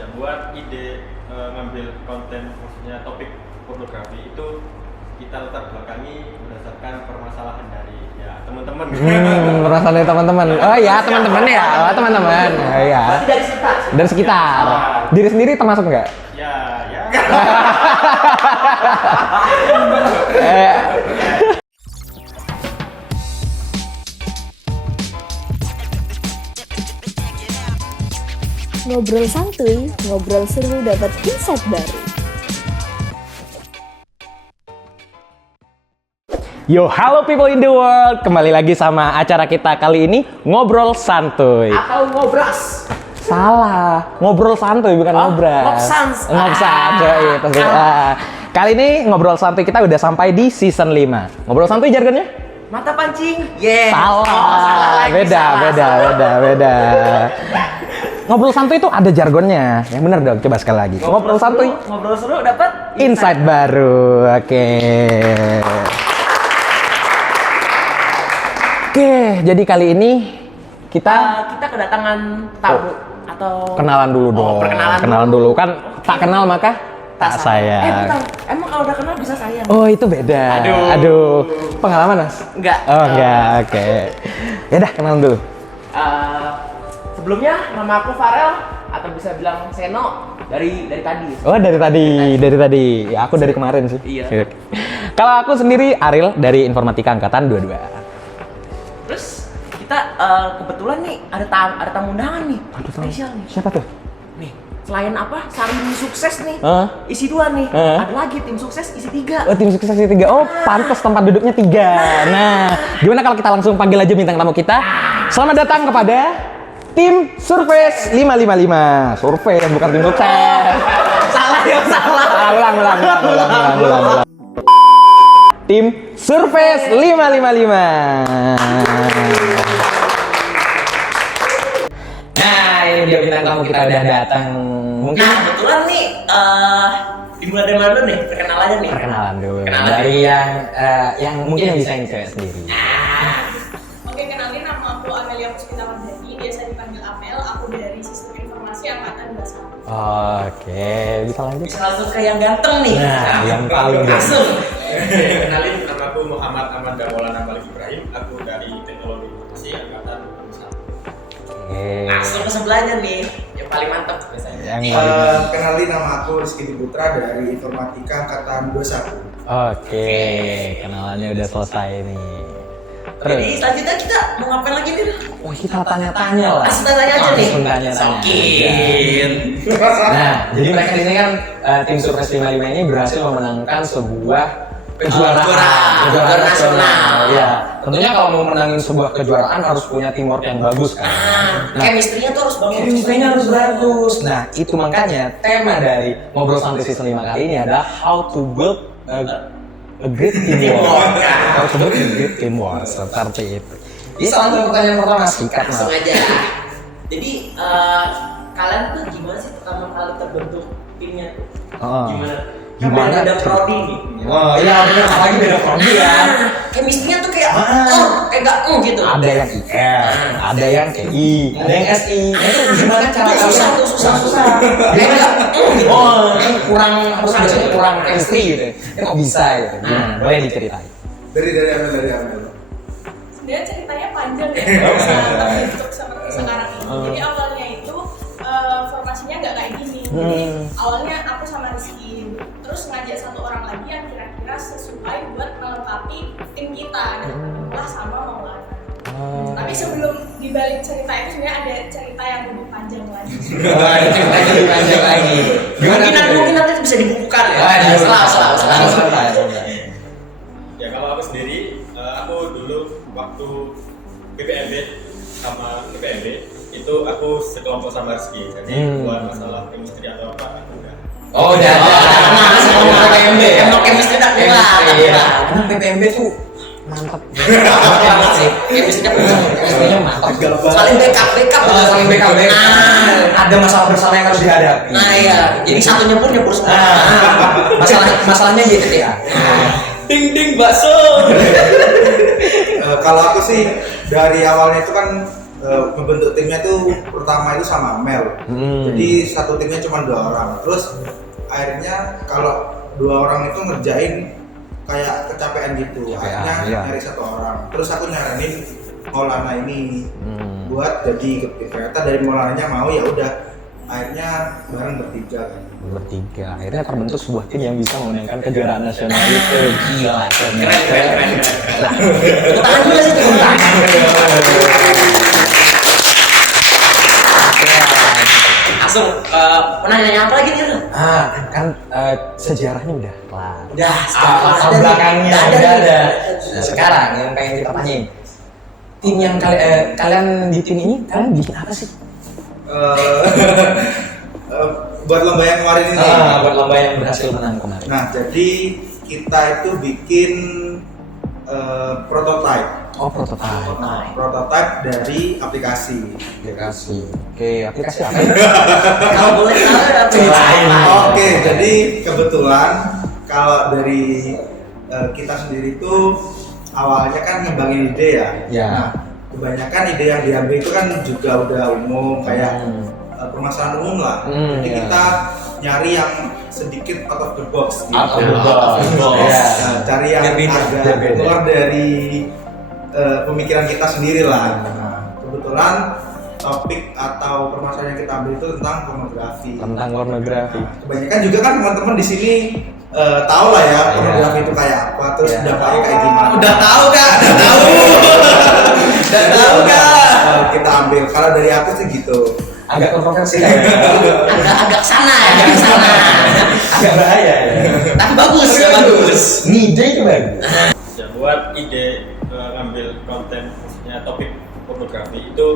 ya buat ide ngambil konten maksudnya topik pornografi itu kita latar belakangi berdasarkan permasalahan dari ya teman-teman. Permasalahan dari teman-teman. Oh ya teman-teman ya, oh, teman-teman. Oh ya. Dari sekitar. Dari sekitar. Diri sendiri termasuk nggak? Ya. Ngobrol santuy, ngobrol seru dapat insight baru. Yo, halo people in the world. Kembali lagi sama acara kita kali ini Ngobrol Santuy. Atau ngobras. Salah, ngobrol santuy bukan ngobras. Ngobsans. Ngobsans, itu. Kali ini Ngobrol Santuy kita udah sampai di season 5. Ngobrol santuy jargonnya? Mata pancing. Yeah. Salah. Salah lagi, Beda. Ngobrol santuy itu ada jargonnya. Yang benar dong, coba sekali lagi. Ngobrol santuy. Ngobrol seru dapat Insight baru. Oke, jadi kali ini kita kita kedatangan tamu atau kenalan dulu dong. Perkenalan dulu. Kan tak kenal maka tak sayang. bentar. Emang kalau udah kenal bisa sayang? Oh, itu beda. Aduh. Pengalaman, Mas? Enggak. Oh, enggak. Oke. Ya dah, kenalan dulu. Sebelumnya nama aku Farel atau bisa bilang Seno dari tadi. Oh, dari tadi. Ya, aku dari kemarin sih. Iya. Kalau aku sendiri Ariel dari Informatika Angkatan 22. Terus kita kebetulan nih ada tamu undangan nih. Spesial nih. Siapa tuh? Nih, selain apa? Saling sukses nih. Isi 2 nih. Hah? Ada lagi tim sukses isi 3. Oh, tim sukses isi 3. Oh, pantas tempat duduknya 3. Nah, gimana kalau kita langsung panggil aja bintang tamu kita? Selamat datang kepada tim Surface 555. Surface bukan tim sukses. Salah. Ulang. Tim Surface 555. Nah, ini dia bintang tamu kita udah datang. Mungkin Nah, kebetulan nih dimulai dari mana dulu nih perkenalannya nih? perkenalan dulu. Dari yang mungkin yang bisa yang cewek sendiri. Oke, kenalin nama aku Amelia Puspita Wardani, biasa dipanggil Amel. Aku dari Sistem Informasi Angkatan 21. Oke, bisa lanjut. Bisa langsung ke yang ganteng nih. Nah, yang paling langsung. Kenalin, nama aku Muhammad Ahmad Maulana Malik Ibrahim. Aku dari Teknologi Informasi Angkatan 21. Oke. Langsung ke sebelahnya nih, yang paling mantep biasanya. Yang paling. Kenalin, nama aku Rizky Diputra dari Informatika Angkatan 21. Oke, kenalannya udah selesai nih. Jadi selanjutnya kita mau ngapain lagi nih? Wah, kita tanya-tanya lah. Langsung tanya aja nih. Langsung tanya-tanya. Sokin. Nah, jadi mereka di sini kan tim Surface 55 ini berhasil memenangkan sebuah kejuaraan nasional. Ya, tentunya kalau mau menangin sebuah kejuaraan harus punya teamwork yang bagus kan. Chemistry-nya tuh harus bagus. Chemistry-nya harus bagus. Nah, itu makanya tema dari Ngobrol Santuy season 5 kali ini adalah how to build a great teamwork. How to build a great teamwork, seperti itu. Ini langsung pertanyaan pertama, sikat Langsung aja. Jadi kalian tuh gimana sih pertama kali terbentuk timnya? Gimana ada prodi nih? Wah, iya benar, apalagi beda prodi ya. Chemistry-nya tuh kayak enggak gitu. Ada yang IR, ada yang TI, ada yang SI. Itu gimana cara kalian? Susah. Kayak gitu. Kurang harus biasanya kurang chemistry gitu. Ya kok bisa gitu. Gimana? Boleh diceritain. Dari Amel. Sebenarnya ceritanya panjang ya, bisa terbentuk seperti sekarang ini. Jadi awalnya itu formasinya nggak kayak gini. Jadi awalnya aku sama Rizky, terus ngajak satu orang lagi yang kira-kira sesuai buat melengkapi tim kita, dan lah sama Maulana. Tapi sebelum dibalik cerita itu sebenarnya ada cerita yang lebih panjang lagi. Ada ceritanya lebih panjang lagi. Mungkin nanti bisa dibukukan ya. Setelah. Ya kalau aku sendiri, aku dulu waktu PPMB sama PPMB itu aku sekelompok sama Rizky. Jadi buat masalah chemistry atau apa aku udah. Oh, udah ada. Mana sih ngomong PPMB? Emang chemistry tak kurang. Karena PPMB tuh mantap. Banget sih. Chemistry-nya mantap. Saling backup. Saling backup. Ada masalah bersama yang harus dihadapi. Nah iya, jadi satunya pun nyebur semua. Masalahnya YTTA. Ding bakso. Kalau aku sih dari awalnya itu kan membentuk timnya tuh pertama itu sama Mel. Jadi satu timnya cuma 2 orang. Terus akhirnya kalau 2 orang itu ngerjain kayak kecapean gitu. Akhirnya nyari 1 orang. Terus aku nyaranin Maulana ini buat jadi ikut tim. Ternyata dari Maulananya mau, ya udah. Akhirnya bareng bertiga kan. Akhirnya terbentuk sebuah tim yang bisa memenangkan kejuaraan nasional itu. Gila, Keren. Tepuk tangan juga sih, tepuk tangan. Langsung, pernah nanya apa lagi nih lu? Kan sejarahnya udah kelar. Udah, Latar belakangnya udah ada. Nah, sekarang yang pengen kita tanyain, tim yang kalian di tim ini kalian bikin apa sih? Buat lomba yang kemarin ini. Buat lomba yang berhasil menang kemarin. Nah, jadi kita itu bikin prototype. Prototype dari aplikasi. Oke, aplikasi apa ya? Kalau boleh tahu aplikasi apa? Oke, jadi kebetulan kalau dari kita sendiri tuh awalnya kan ngembangin ide ya. Nah, kebanyakan ide yang diambil itu kan juga udah umum kayak permasalahan umum lah. Jadi kita nyari yang sedikit out of the box gitu. Cari yang agak keluar dari pemikiran kita sendiri lah. Nah, kebetulan topik atau permasalahan yang kita ambil itu tentang pornografi. Nah, kebanyakan juga kan teman-teman di sini tahu lah ya pornografi itu kayak apa, terus dampaknya kayak gimana. Udah tahu kak? Kita ambil. Kalau dari aku sih gitu. Agak kontroversi. Agak sana. Agak bahaya ya. Tapi bagus. Ngide itu bagus. Ya, buat ide ngambil konten, maksudnya topik pornografi itu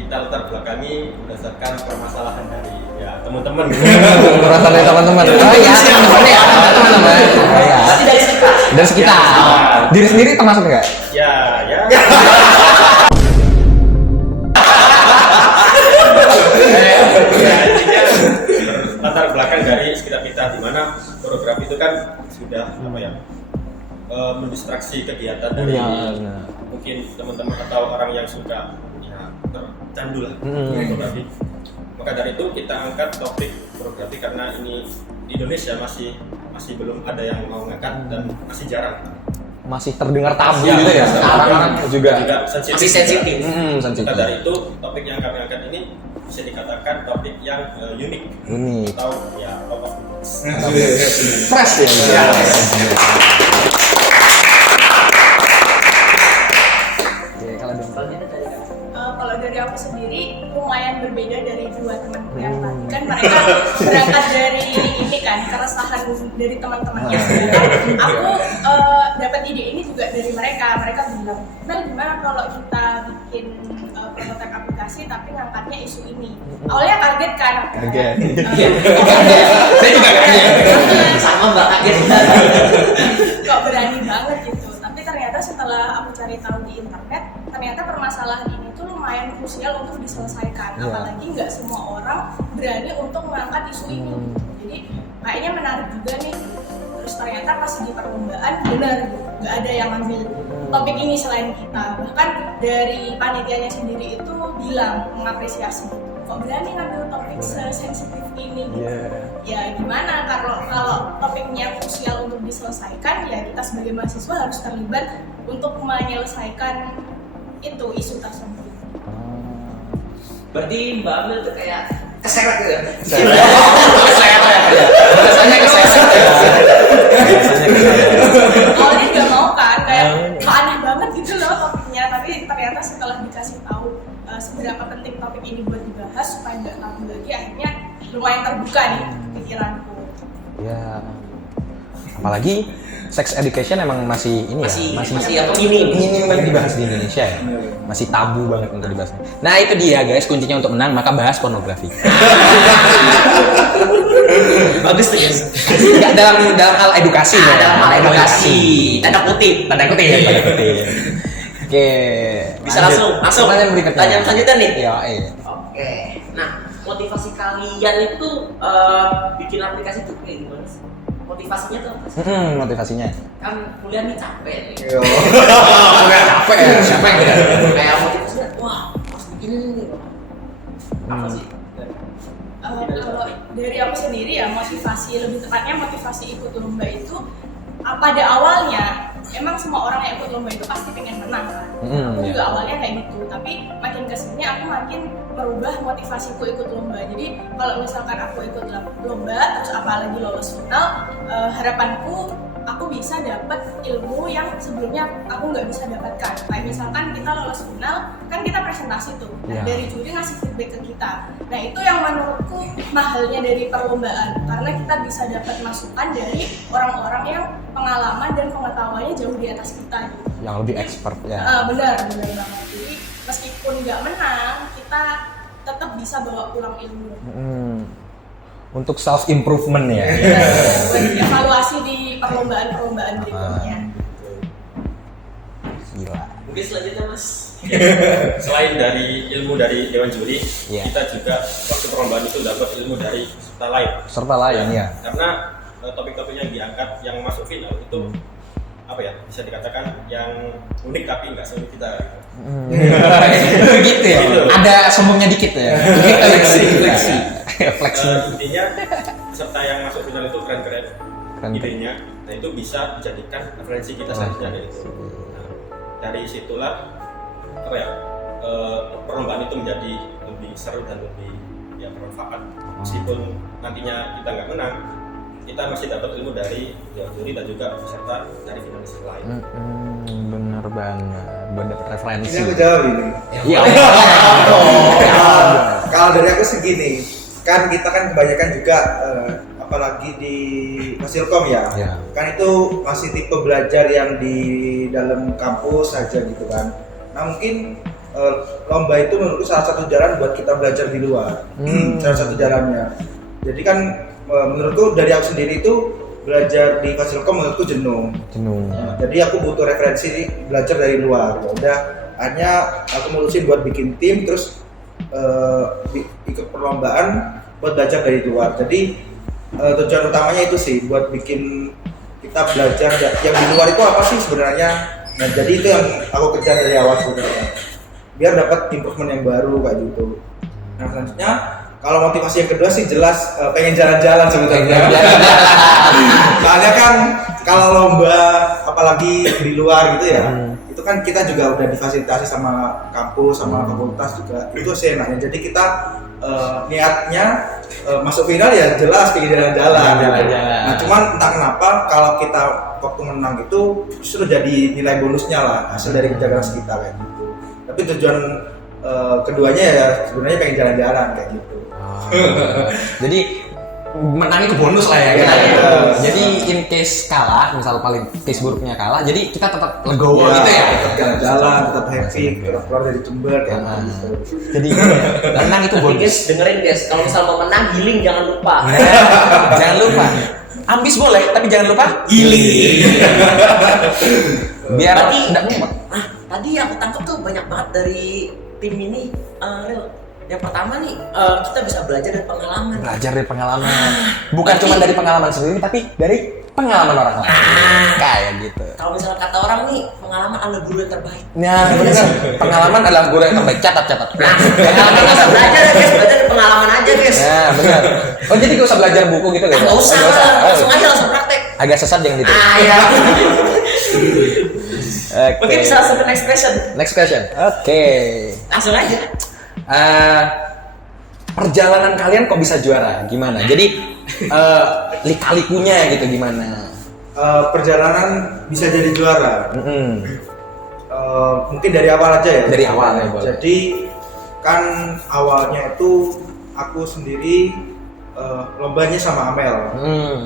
kita latar belakangi berdasarkan permasalahan dari ya teman-teman. Perasaan dari teman-teman. Oh iya, teman-teman. Berarti dari sekitar. Diri sendiri termasuk nggak? Ya. Latar belakang dari sekitar kita, di mana pornografi itu kan sudah mendistraksi kegiatan dari mungkin teman-teman atau orang yang suka tercandu lah pornografi. Maka dari itu kita angkat topik pornografi karena ini di Indonesia masih belum ada yang mau ngangkat dan masih jarang. Masih terdengar tabu gitu ya. Orang-orang juga masih sensitif. Maka dari itu topik yang kami angkat ini bisa dikatakan topik yang unik atau ya out of the box. Fresh ya. Kalau dari aku sendiri lumayan berbeda dari 2 temanku yang tadi. Kan mereka berangkat dari ini kan, keresahan dari teman-temannya. Sedangkan aku dapat ide ini juga dari mereka. Mereka bilang, Mel, gimana kalau kita bikin prototipe aplikasi tapi ngangkatnya isu ini? Awalnya kaget kan. Saya juga kaget. Sama mbak kaget. Kok berani banget gitu. Tapi ternyata setelah aku cari tahu di internet, ternyata permasalahan ini tuh lumayan krusial untuk diselesaikan. Apalagi nggak semua orang berani untuk mengangkat isu ini. Jadi kayaknya menarik juga nih. Terus ternyata pas di perlombaan benar gitu, nggak ada yang ambil topik ini selain kita. Bahkan dari panitianya sendiri itu bilang mengapresiasi gitu. Kok berani ngambil topik sensitif ini gitu. Ya gimana kalau topiknya krusial untuk diselesaikan, ya kita sebagai mahasiswa harus terlibat untuk menyelesaikan itu isu tersebut. Berarti Mbak Amel tuh kayak keseret gitu ya? Awalnya nggak mau kan, kayak aneh banget gitu loh topiknya. Tapi ternyata setelah dikasih tahu seberapa penting topik ini buat dibahas supaya nggak tabu lagi, akhirnya lumayan terbuka nih pikiranku. Ya, apalagi sex education emang masih ini masih apa minim banget dibahas di Indonesia ya. Masih tabu banget untuk dibahas. Nah itu dia guys, kuncinya untuk menang, maka bahas pornografi. Bagus tuh guys. Enggak dalam hal edukasi. Dalam hal edukasi. Tanda kutip. Oke. Bisa langsung pertanyaan berikutnya. Pertanyaan selanjutnya nih. Ya, Oke. Nah, motivasi kalian itu bikin aplikasi itu kayak gimana sih? Motivasinya tuh apa sih? Motivasinya. Kan kuliah nih capek nih. Capek ya. Siapa yang tidak? Kayak motivasinya, wah harus Apa sih? Kalau dari aku sendiri ya motivasi, lebih tepatnya motivasi ikut lomba itu pada awalnya emang semua orang yang ikut lomba itu pasti pengen menang kan. Aku juga awalnya kayak gitu, tapi makin kesini aku makin merubah motivasiku ikut lomba. Jadi kalau misalkan aku ikut lomba terus apalagi lolos final, harapanku aku bisa dapat ilmu yang sebelumnya aku nggak bisa dapatkan. Kayak misalkan kita lolos final, kan kita presentasi tuh, dari juri ngasih feedback ke kita. Nah itu yang menurutku mahalnya dari perlombaan, karena kita bisa dapat masukan dari orang-orang yang pengalaman dan pengetahuannya jauh di atas kita gitu. Yang lebih expert ya. Benar banget. Jadi meskipun nggak menang, kita tetap bisa bawa pulang ilmu. Untuk self improvement ya. Buat evaluasi di perlombaan berikutnya. Gila. Mungkin selanjutnya Mas. Selain dari ilmu dari dewan juri, Iya. kita juga waktu perlombaan itu dapat ilmu dari peserta lain. Peserta lain ya. Karena topik-topik yang diangkat yang masuk final itu apa ya, bisa dikatakan yang unik tapi nggak seunik kita. Gitu ya. Gitu. Ada sombongnya dikit ya. Fleksi. Intinya peserta yang masuk final itu keren-keren idenya, nah itu bisa dijadikan referensi kita selanjutnya gitu. Nah, dari situlah apa ya, perlombaan itu menjadi lebih seru dan lebih ya bermanfaat. Meskipun nantinya kita nggak menang, kita masih dapat ilmu dari dewan juri dan juga peserta dari finalis yang lain. Bener banget. Buat dapat referensi. Ini aku jawab ini. Iya. Kalau dari aku segini, kan kita kan kebanyakan juga apalagi di Fasilkom ya, kan itu masih tipe belajar yang di dalam kampus saja gitu kan. Nah mungkin lomba itu menurutku salah satu jalan buat kita belajar di luar, salah satu jalannya. Jadi kan menurutku dari aku sendiri itu belajar di Fasilkom menurutku jenuh. Jadi aku butuh referensi belajar dari luar. Ya udah, akhirnya aku mutusin buat bikin tim, terus ikut perlombaan buat belajar dari luar. Jadi tujuan utamanya itu sih buat bikin kita belajar yang di luar itu apa sih sebenarnya. Nah jadi itu yang aku kejar dari awal sebenarnya, biar dapat improvement yang baru kayak gitu. Nah selanjutnya kalau motivasi yang kedua sih jelas pengen jalan-jalan sebenarnya. Soalnya kan kalau lomba apalagi di luar gitu ya, itu kan kita juga udah difasilitasi sama kampus, sama fakultas juga, itu seenaknya. Jadi kita niatnya masuk final ya jelas pengen jalan-jalan. Nah cuman entah kenapa kalau kita waktu menang itu justru jadi nilai bonusnya lah, hasil dari kerja keras kita kayak gitu. Tapi tujuan keduanya ya sebenarnya pengen jalan-jalan kayak gitu. Jadi menang itu bonus lah ya. Jadi in case kalah, misal paling case buruknya kalah, jadi kita tetap legowo gitu ya. Tetap jalan-jalan, tetap happy, tetap keluar dari Jember kayak gitu. Jadi menang itu bonus. Guys, dengerin guys, kalau misal mau menang healing jangan lupa. Jangan lupa. Ambis boleh, tapi jangan lupa healing. Biar tidak mumet. Tadi yang aku tangkap tuh banyak banget dari tim ini, Ril. Yang pertama nih, kita bisa belajar dari pengalaman. Belajar dari pengalaman. Bukan cuma dari pengalaman sendiri, tapi dari pengalaman orang lain. Kayak gitu. Kalau misalnya kata orang nih, pengalaman adalah guru yang terbaik. Nah, benar. Pengalaman adalah guru yang terbaik. Catat. Nah, pengalaman nggak usah belajar ya guys, belajar dari pengalaman aja guys. Nah, benar. Oh, jadi gak usah belajar buku gitu guys? Nggak usah, langsung aja langsung praktek. Agak sesat yang gitu. Ya. Oke. Mungkin bisa langsung ke next question. Next question. Oke. Langsung aja. Perjalanan kalian kok bisa juara? Gimana? Jadi lika-likunya gitu gimana? Perjalanan bisa jadi juara. Mungkin dari awal aja ya. Dari awal ya boleh. Jadi kan awalnya itu aku sendiri lombanya sama Amel.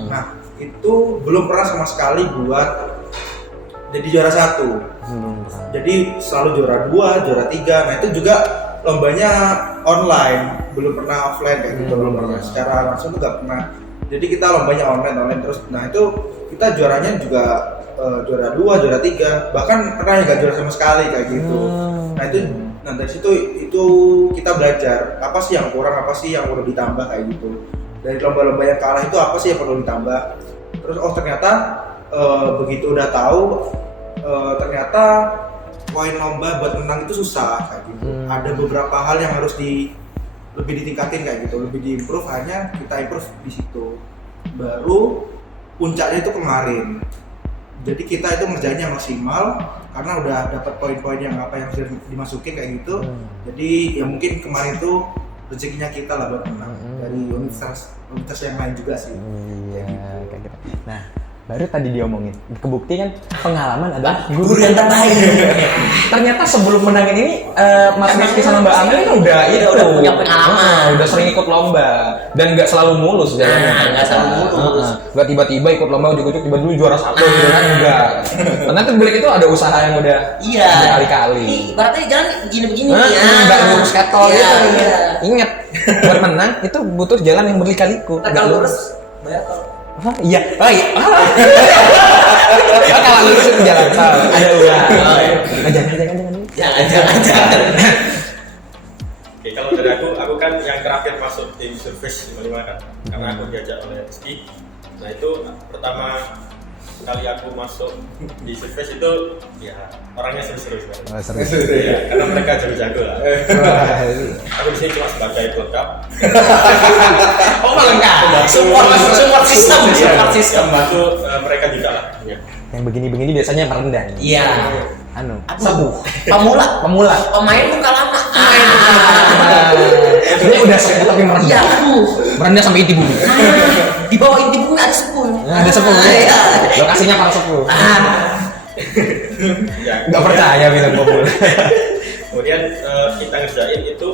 Nah itu belum pernah sama sekali buat jadi juara 1. Jadi selalu juara 2, juara 3. Nah itu juga lombanya online, belum pernah offline kayak gitu, belum pernah secara langsung tuh nggak pernah. Jadi kita lombanya online terus. Nah itu kita juaranya juga juara 2, juara 3, bahkan pernah nggak juara sama sekali kayak gitu. Nah itu, dari situ itu kita belajar apa sih yang kurang, apa sih yang perlu ditambah kayak gitu. Dari lomba-lomba yang kalah itu apa sih yang perlu ditambah. Terus ternyata begitu udah tahu ternyata poin lomba buat menang itu susah kayak gitu. ada beberapa hal yang harus lebih ditingkatin kayak gitu, lebih diimprove, hanya kita improve di situ. Baru puncaknya itu kemarin. Jadi kita itu ngerjainnya maksimal karena udah dapat poin-poin yang sudah dimasukin kayak gitu. Jadi ya mungkin kemarin itu rezekinya kita lah buat menang dari universitas yang lain juga sih. Iya, kayak gitu. Nah, baru tadi diomongin, kebukti kan pengalaman adalah guru yang terbaik. Ternyata sebelum menangin ini, Mas Rizky sama Mbak Amel kan udah punya pengalaman, udah sering ikut lomba dan nggak selalu mulus jalannya. Nggak selalu mulus. Nggak tiba-tiba ikut lomba ujuk-ujuk tiba-tiba juara 1 gitu kan, enggak. Ternyata balik itu ada usaha yang udah berkali-kali. Berarti jalan gini-begini nggak lurus ketol Iya, gitu. iya. Ingat, buat menang itu butuh jalan yang berliku-liku. Nggak lurus, bayar tol. Iya. Kalau lurus itu jalan tol, ada uang. Jangan. Oke, kalau dari aku kan yang terakhir masuk tim Surface 55 kan, karena aku diajak oleh Rizky. Nah itu pertama kali aku masuk di Surface itu ya orangnya seru-seru sebenarnya. Ya, karena mereka jago-jago lah. Aku di sini cuma sebagai pelengkap. Pelengkap. Support system. Bantu mereka juga lah. Ya. Yang begini-begini biasanya merendah. Iya. Sepuh. Pemula. Pemain bukan lama. Ini udah sepuh tapi merendah. Iya, Merendah sampai inti bumi. Di bawah inti bumi ada sepuh. Ada sepuh. Iya. Lokasinya para sepuh. Ya, Nggak percaya bilang pemula. Kemudian kita ngerjain itu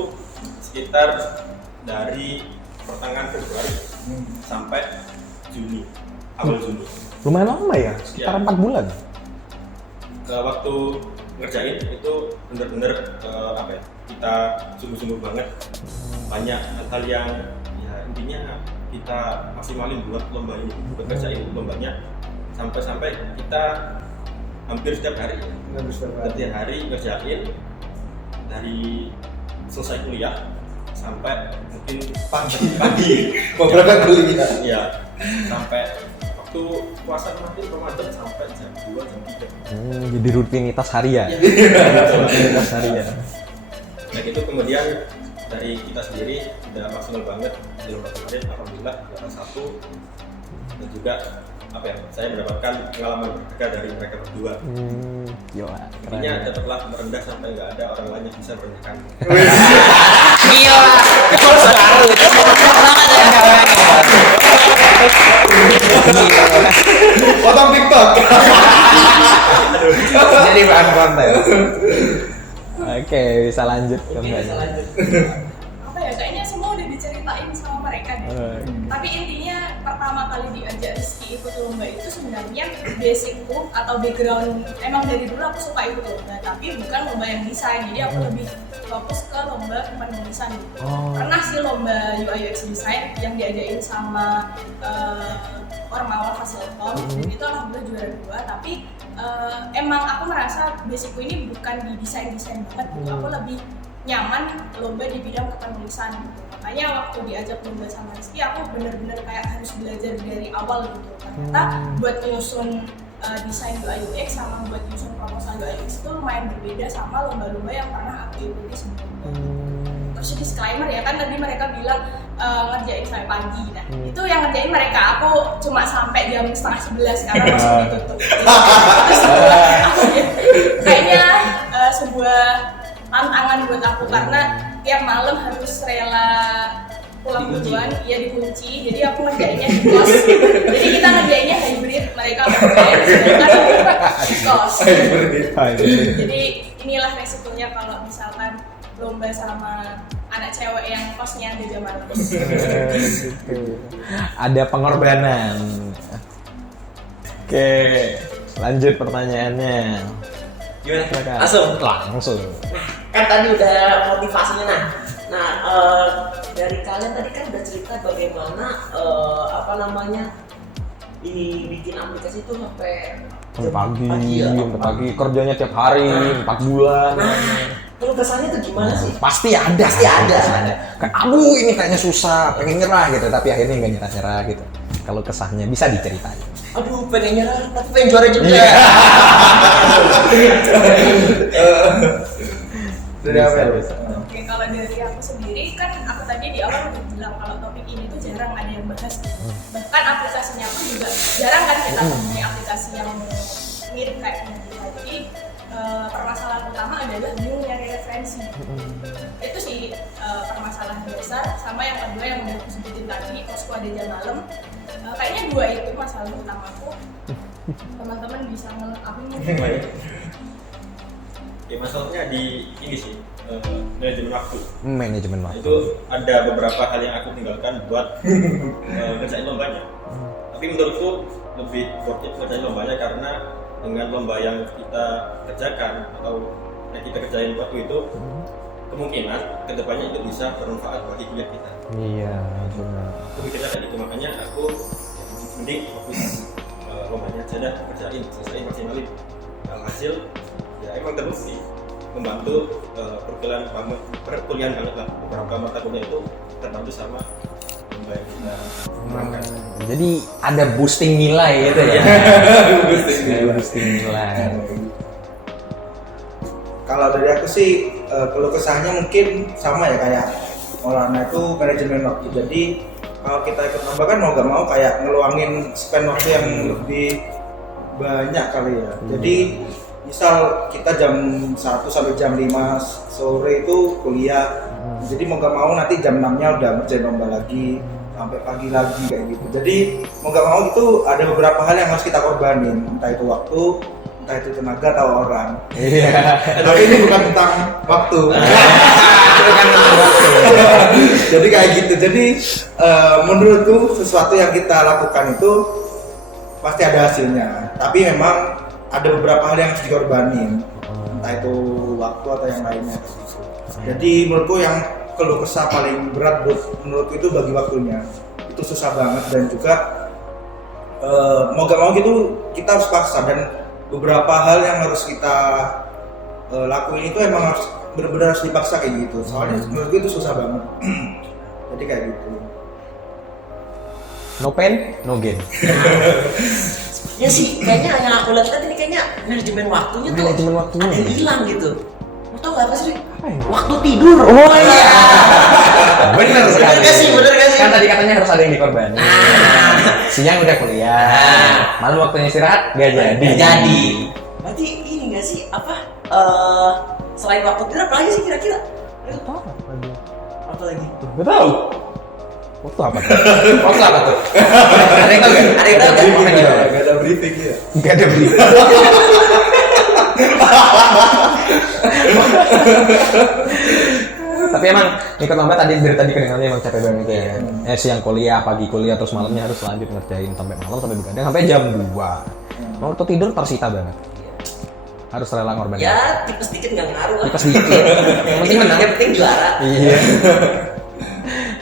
sekitar dari pertengahan Februari sampai Juni, awal Juni. Lumayan lama ya, sekitar 4 bulan. Waktu ngerjain itu bener-bener kita sungguh-sungguh banget, banyak hal yang ya intinya kita maksimalin buat lomba ini, buat ngerjain lombanya sampai kita hampir setiap hari ngerjain dari selesai kuliah sampai mungkin pagi Beberapa kuliah. ya sampai waktu puasa Ramadan sampai jam 2 jam 3. Jadi rutinitas harian. Rutinitas harian. Nah itu kemudian dari kita sendiri udah maksimal banget di lomba kemarin, alhamdulillah juara 1 dan juga saya mendapatkan pengalaman berharga dari mereka berdua. Intinya tetaplah merendah sampai nggak ada orang lain yang bisa merendahkan. Gila. Potong TikTok. Jadi bahan konten. Oke, bisa lanjut ke Mbak. Apa ya, kayaknya semua udah diceritain sama mereka deh. Tapi intinya pertama kali diajak Rizky ikut lomba itu sebenarnya basicku atau background, emang dari dulu aku suka ikut lomba, tapi bukan lomba yang desain. Jadi aku lebih fokus ke lomba penulisan gitu. Pernah sih lomba UI UX design yang diajain sama Ormawa Fasilkom, itu alhamdulillah juara 2, tapi emang aku merasa basicku ini bukan di desain banget gitu. Aku lebih nyaman lomba di bidang kepenulisan gitu. Makanya waktu diajak lomba sama Rizky, aku bener-bener kayak harus belajar dari awal gitu. Ternyata buat nyusun desain UI UX sama buat nyusun proposal UI UX itu lumayan berbeda sama lomba-lomba yang pernah aku ikuti sebelumnya. Terus disclaimer ya, kan tadi mereka bilang ngerjain sampai pagi. Nah itu yang ngerjain mereka, aku cuma sampai jam 10:30 karena masuk ditutup. Terus aku kayaknya sebuah tantangan buat aku karena tiap malam harus rela pulang duluan, ya dikunci. Jadi aku ngerjainnya di kos. Jadi kita ngerjainnya hybrid, mereka ngerjain sedangkan di kos. Jadi inilah resikonya kalau misalkan lomba sama anak cewek yang kosnya ada jam malam. Ada pengorbanan. Oke, lanjut pertanyaannya. Gimana? Langsung. Kan tadi udah motivasinya. Nah, dari kalian tadi kan udah cerita bagaimana ini bikin aplikasi itu sampai pagi kerjanya tiap hari 4 bulan. Kalau kesannya tuh gimana sih? Pasti ada. Kayak aduh ini kayaknya susah, pengen nyerah gitu, tapi akhirnya nggak nyerah gitu. Kalau kesannya bisa diceritain. Aduh pengen nyerah, tapi pengen juara juga. Dari apa? di awal udah bilang kalau topik ini tuh jarang ada yang bahas. Bahkan aplikasinya pun juga jarang kan kita punya aplikasi yang mirip kayak kita. Jadi permasalahan utama adalah bingung nyari referensi. Itu sih permasalahan dasar. Sama yang kedua yang udah aku sebutin tadi, posku ada jam malam. Kayaknya dua itu masalah utamaku. Teman-teman bisa ngelengkapin mungkin. Ya masalahnya di ini sih, manajemen waktu. Manajemen waktu. Itu ada beberapa hal yang aku tinggalkan buat ngerjain lombanya. Tapi menurutku lebih worth it ngerjain lombanya karena dengan lomba yang kita kerjakan atau yang kita kerjain waktu itu kemungkinan kedepannya itu bisa bermanfaat bagi kuliah kita. Iya, benar. Aku mikirnya kayak gitu, makanya aku mending fokus lombanya aja dah, kerjain, selesai, maksimalin. Hasil ya emang terbukti membantu perkuliahan banget lah. Beberapa mata kuliah itu terbantu sama lomba yang kita menangkan. Jadi ada boosting nilai gitu ya. boosting nilai. Kalau dari aku sih keluh kesahnya mungkin sama ya kayak Maulana itu manajemen waktu. Jadi kalau kita ikut lomba kan mau gak mau kayak ngeluangin spend waktu yang lebih banyak kali ya. Jadi misal kita jam 1 sampai jam 5 sore itu kuliah. Jadi mau gak mau nanti jam 6-nya udah ngerjain lomba lagi sampai pagi lagi kayak gitu. Jadi mau gak mau itu ada beberapa hal yang harus kita korbanin, entah itu waktu, entah itu tenaga atau orang. Iya. Tapi ini bukan tentang waktu. Jadi kayak gitu. Jadi menurutku sesuatu yang kita lakukan itu pasti ada hasilnya. Tapi memang ada beberapa hal yang harus dikorbanin, entah itu waktu atau yang lainnya. Jadi menurutku yang keluh kesah paling berat menurutku itu bagi waktunya. Itu susah banget dan juga mau gak mau gitu kita harus paksa, dan beberapa hal yang harus kita lakuin itu emang harus benar-benar harus dipaksa kayak gitu. Soalnya menurutku itu susah banget. Jadi kayak gitu. No pain, no gain. Ya sih, kayaknya yang aku lihat tadi ini kayaknya manajemen waktunya tuh Manajemen waktunya. ada yang hilang gitu. Lo tau gak apa sih? Apa ya? Waktu tidur. Oh iya. Bener sekali. Bener gak sih? Bener gak sih? Kan tadi katanya harus ada yang dikorbanin. Siang udah kuliah, malam waktunya istirahat gak jadi. Gak jadi. Berarti ini gak sih apa? Selain waktu tidur apa lagi sih kira-kira? Apa lagi? Gak tau. Waktu apa tuh? Waktu apa tuh? Ada yang tau gak? Ada yang tau gak? Gak ada briefing ya. Gak ada briefing. Tapi emang ikut lomba tadi dari tadi kedengarannya emang capek banget ya. Siang kuliah, pagi kuliah, terus malamnya harus lanjut ngerjain sampai malam, sampai begadang sampai jam 2. Waktu tidur tersita banget. Harus rela ngorbanin. Ya, tipes dikit gak ngaruh lah. Tipes dikit. Yang penting menang. Yang penting juara. Iya.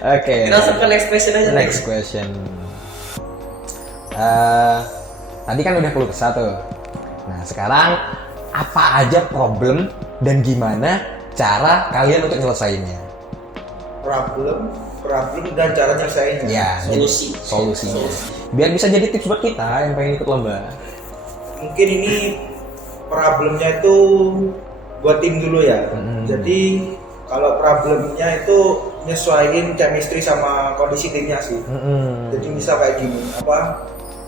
Oke. Kita langsung ke next question aja. Next question. Tadi kan udah keluh kesah tuh. Nah sekarang apa aja problem dan gimana cara kalian untuk nyelesainnya? Problem dan cara nyelesainnya. Ya, Solusi. Solusinya. Biar bisa jadi tips buat kita yang pengen ikut lomba. Mungkin ini problemnya itu buat tim dulu ya. Jadi kalau problemnya itu nyesuaiin chemistry sama kondisi timnya sih. Jadi misal kayak gini,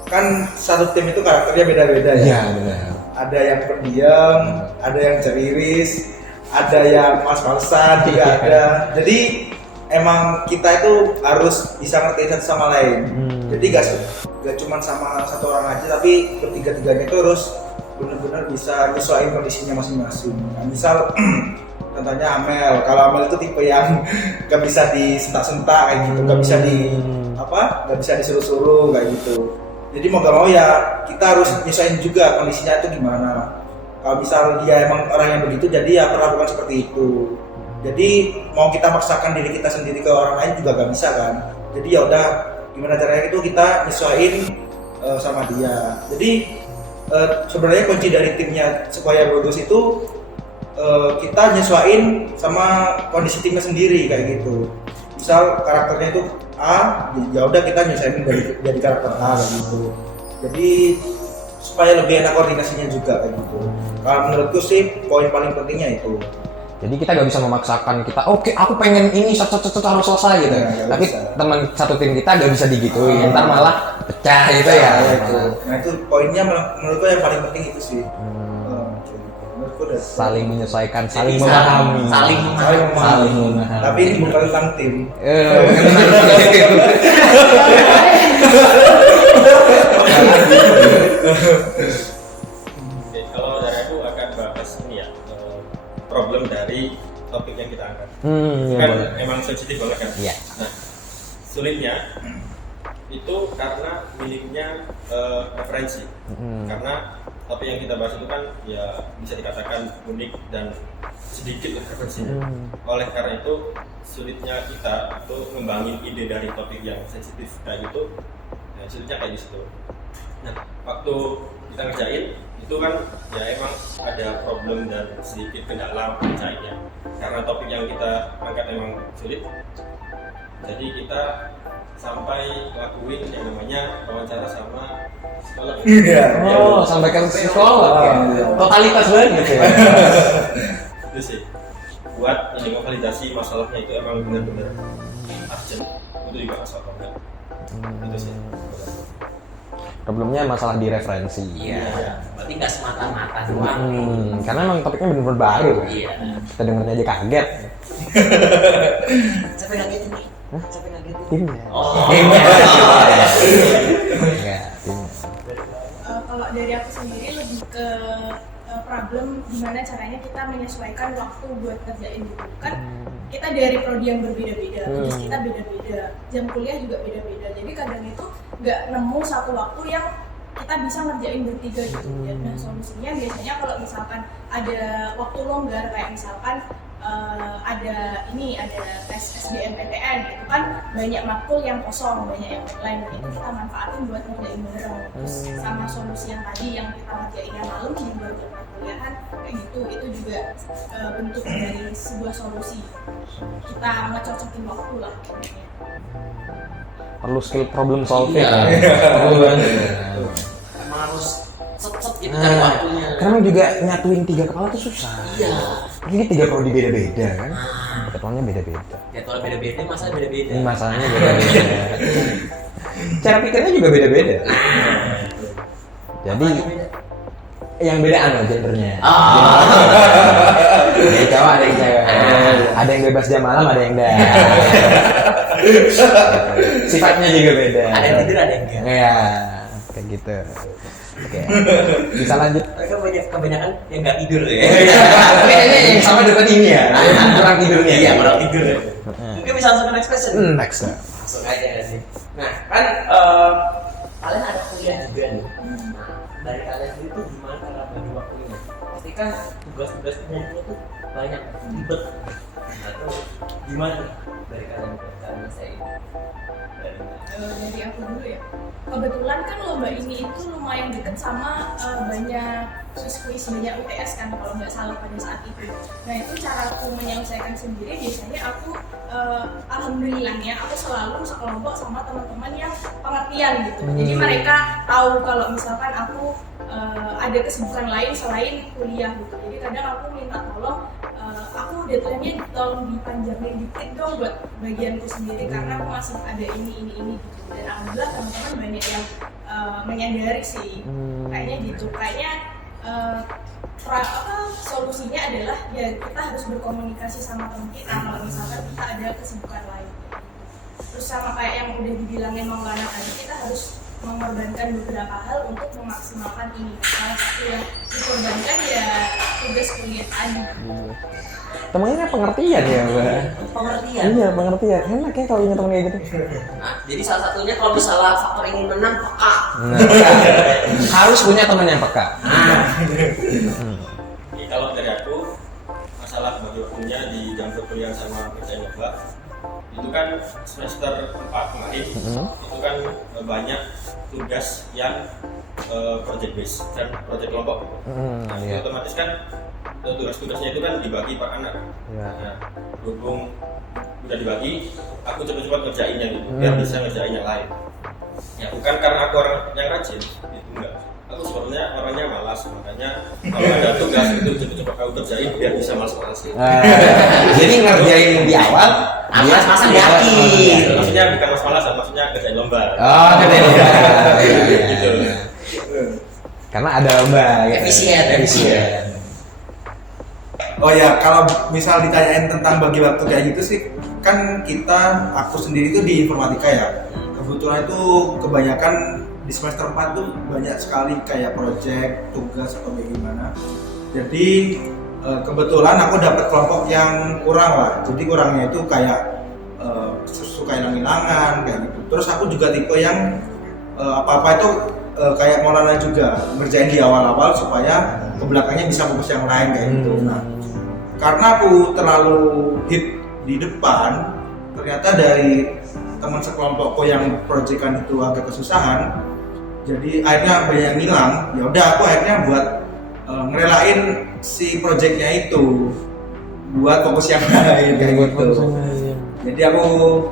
kan satu tim itu karakternya beda-beda ya. Iya benar. Ada yang pendiam, ada yang ceriris, ada yang mas-malsan juga ada. Jadi emang kita itu harus bisa ngertiin satu sama lain. Jadi gak cuma sama satu orang aja, tapi ketiga-tiganya itu harus benar-benar bisa nyesuaiin kondisinya masing-masing. Nah, misal contohnya Amel, kalau Amel itu tipe yang gak bisa disentak-sentak kayak gitu, gak bisa disuruh-suruh kayak gitu. Jadi mau gak mau ya kita harus nyesuaiin juga kondisinya itu gimana. Kalau misal dia emang orang yang begitu, jadi ya perlakukan seperti itu. Jadi mau kita maksakan diri kita sendiri ke orang lain juga gak bisa kan. Jadi ya udah gimana caranya itu kita nyesuaiin sama dia. Jadi sebenarnya kunci dari timnya supaya bagus itu kita nyesuaiin sama kondisi timnya sendiri kayak gitu. Misal karakternya itu A, ya udah kita nyesuaiin dari karakter A kayak gitu. Jadi supaya lebih enak koordinasinya juga kayak gitu. Kalau menurutku sih poin paling pentingnya itu. Jadi kita gak bisa memaksakan kita, oke aku pengen ini harus selesai gitu. Tapi teman satu tim kita gak bisa digituin, ntar malah pecah gitu ya. Nah itu poinnya menurutku yang paling penting itu sih. Menurutku udah Saling menyesuaikan, saling memahami. Saling memahami. Tapi ini bukan tentang tim. Oke, kalau dari aku akan bahas ini ya, problem dari topik yang kita angkat. Iya, Kan boleh. emang sensitif banget kan. Iya. Nah, sulitnya itu karena minimnya referensi. Karena topik yang kita bahas itu kan ya bisa dikatakan unik dan sedikit referensinya. Oleh karena itu sulitnya kita untuk ngembangin ide dari topik yang sensitif kayak gitu, ya sulitnya kayak di situ. Nah, waktu kita ngerjain itu kan ya emang ada problem dan sedikit kendala ngerjainnya. Karena topik yang kita angkat emang sulit, jadi kita sampai lakuin yang namanya wawancara sama psikolog. Oh, sampai ke psikolog ya. Totalitas banget ya. Itu sih buat ini validasi masalahnya itu emang benar-benar urgent, itu juga asal enggak. Itu sih. Problemnya masalah di referensi. Iya. Berarti nggak semata-mata doang. Karena emang topiknya bener-bener baru. Iya. Kita dengernya aja kaget. Siapa yang ngagetin nih? Siapa yang ngagetin? Timnya. Oh. Enggak, timnya. Kalau dari aku sendiri lebih ke problem gimana caranya kita menyesuaikan waktu buat kerjain gitu kan. Kita dari prodi yang berbeda-beda, terus kita beda-beda, jam kuliah juga beda-beda. Jadi kadang itu nggak nemu satu waktu yang kita bisa ngerjain bertiga gitu. Nah solusinya biasanya kalau misalkan ada waktu longgar kayak misalkan ada tes SBMPTN gitu kan, banyak makul yang kosong, banyak yang online, itu kita manfaatin buat ngerjain bareng. Terus sama solusi yang tadi yang kita ngerjainnya malam di luar jam kuliahan kayak gitu, itu juga bentuk dari sebuah solusi. Kita ngecocokin waktu lah intinya. Perlu skill problem solving. Iya. Perlu banget. Emang harus set gitu cari waktunya. Karena juga nyatuin 3 kepala tuh susah. Iya. Ini 3 prodi beda-beda kan. Jadwalnya beda-beda. Jadwal beda-beda, masalah beda-beda. Ini masalahnya beda-beda. Cara pikirnya juga beda-beda. Jadi yang beda gendernya. Ada yang cowok, ada yang cewek. Ada yang bebas jam malam, ada yang enggak. Sifatnya juga beda. Ada yang tidur, ada yang enggak. Iya, kayak gitu. Oke. Bisa lanjut. Mereka kebanyakan yang nggak tidur ya. Tapi kayaknya yang sama dapat ini ya. Kurang tidurnya. Iya, kurang tidur ya. Mungkin bisa langsung ke next question. Next. Langsung aja nggak sih. Nah kan kalian ada kuliah juga nih. Nah dari kalian sendiri tuh gimana cara bagi waktunya? Pasti kan tugas-tugasnya itu banyak, ribet. Atau gimana dari kalian cara saya Dari aku dulu ya. Kebetulan kan lomba ini itu lumayan deket sama banyak quiz, banyak UTS kan kalau nggak salah pada saat itu. Nah itu cara aku menyelesaikan sendiri biasanya aku alhamdulillahnya aku selalu sekelompok sama teman-teman yang pengertian gitu. Jadi mereka tahu kalau misalkan aku ada kesibukan lain selain kuliah gitu. Jadi kadang aku minta tolong, aku deadline-nya tolong dipanjangin dikit dong buat bagianku sendiri karena aku masih ada ini gitu. Dan alhamdulillah teman-teman banyak yang menyadari sih, kayaknya gitu. Kayaknya solusinya adalah ya kita harus berkomunikasi sama teman kita kalau misalkan kita ada kesibukan lain. Terus sama kayak yang udah dibilangin Maulana tadi, kita harus mengorbankan beberapa hal untuk memaksimalkan ini. Salah satu yang dikorbankan ya tugas kuliah tadi. Temennya pengertian ya, Mbak. pengertian? Iya, pengertian. Enak ya kalau punya temen kayak gitu. Nah, jadi salah satunya kalau misalnya faktor ingin menang peka. Nah, harus punya temen yang peka. Oke, kalau dari aku masalah bagi waktunya di jam kuliah sama kerjaan lomba itu kan semester 4 kemarin itu kan banyak tugas yang project based dan project kelompok. Nah, iya. otomatis kan tugas-tugasnya itu kan dibagi per anak. Iya. Nah, berhubung udah dibagi, aku cepat-cepat ngerjainnya gitu, biar bisa ngerjain yang lain. Ya bukan karena aku orang yang rajin, itu enggak. Aku suka soalnya orangnya malas, makanya kalau ada tugas itu coba kau kerjain biar bisa malas-malasin. Jadi ngerjain di awal, Malas-malasan yakin. Maksudnya bukan malas-malasan, maksudnya kerjain lomba. Oh, ngerjain lomba. Gitu. Karena ada lomba. Efisien. Oh ya, kalau misal ditanyain tentang bagi waktu kayak gitu sih, kan aku sendiri tuh di informatika ya. Kebetulan itu kebanyakan di semester 4 tuh banyak sekali kayak project, tugas atau bagaimana. Jadi kebetulan aku dapat kelompok yang kurang lah. Jadi kurangnya itu kayak suka hilang-hilangan kayak gitu. Terus aku juga tipe yang apa-apa itu kayak Maulana juga ngerjain di awal-awal supaya ke belakangnya bisa fokus yang lain kayak gitu. Nah, karena aku terlalu hit di depan, ternyata dari teman sekelompokku yang proyekan itu agak kesusahan, jadi akhirnya banyak yang hilang. Ya udah, aku akhirnya buat ngerelain si proyeknya itu buat fokus yang lain kayak gitu. Jadi aku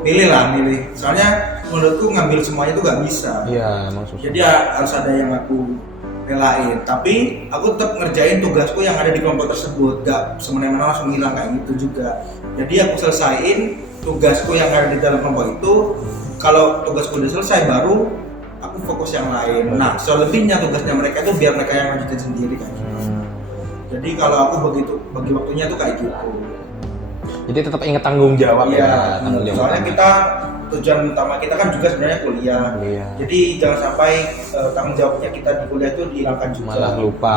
milih. Soalnya menurutku ngambil semuanya itu gak bisa. Iya, emang susah. Jadi harus ada yang aku relain. Tapi aku tetap ngerjain tugasku yang ada di kelompok tersebut. Gak semena-mena langsung hilang kayak gitu juga. Jadi aku selesaiin tugasku yang ada di dalam kelompok itu. Kalau tugasku udah selesai baru aku fokus yang lain. Nah, selebihnya tugasnya mereka itu biar mereka yang lanjutin sendiri kayak gitu. Jadi kalau aku bagi waktunya tuh kayak gitu. Jadi tetap ingat tanggung jawab ya. Tanggung jawab. Soalnya kita tujuan utama kita kan juga sebenarnya kuliah. Jadi jangan sampai tanggung jawabnya kita di kuliah itu dihilangkan juga. Malah lupa.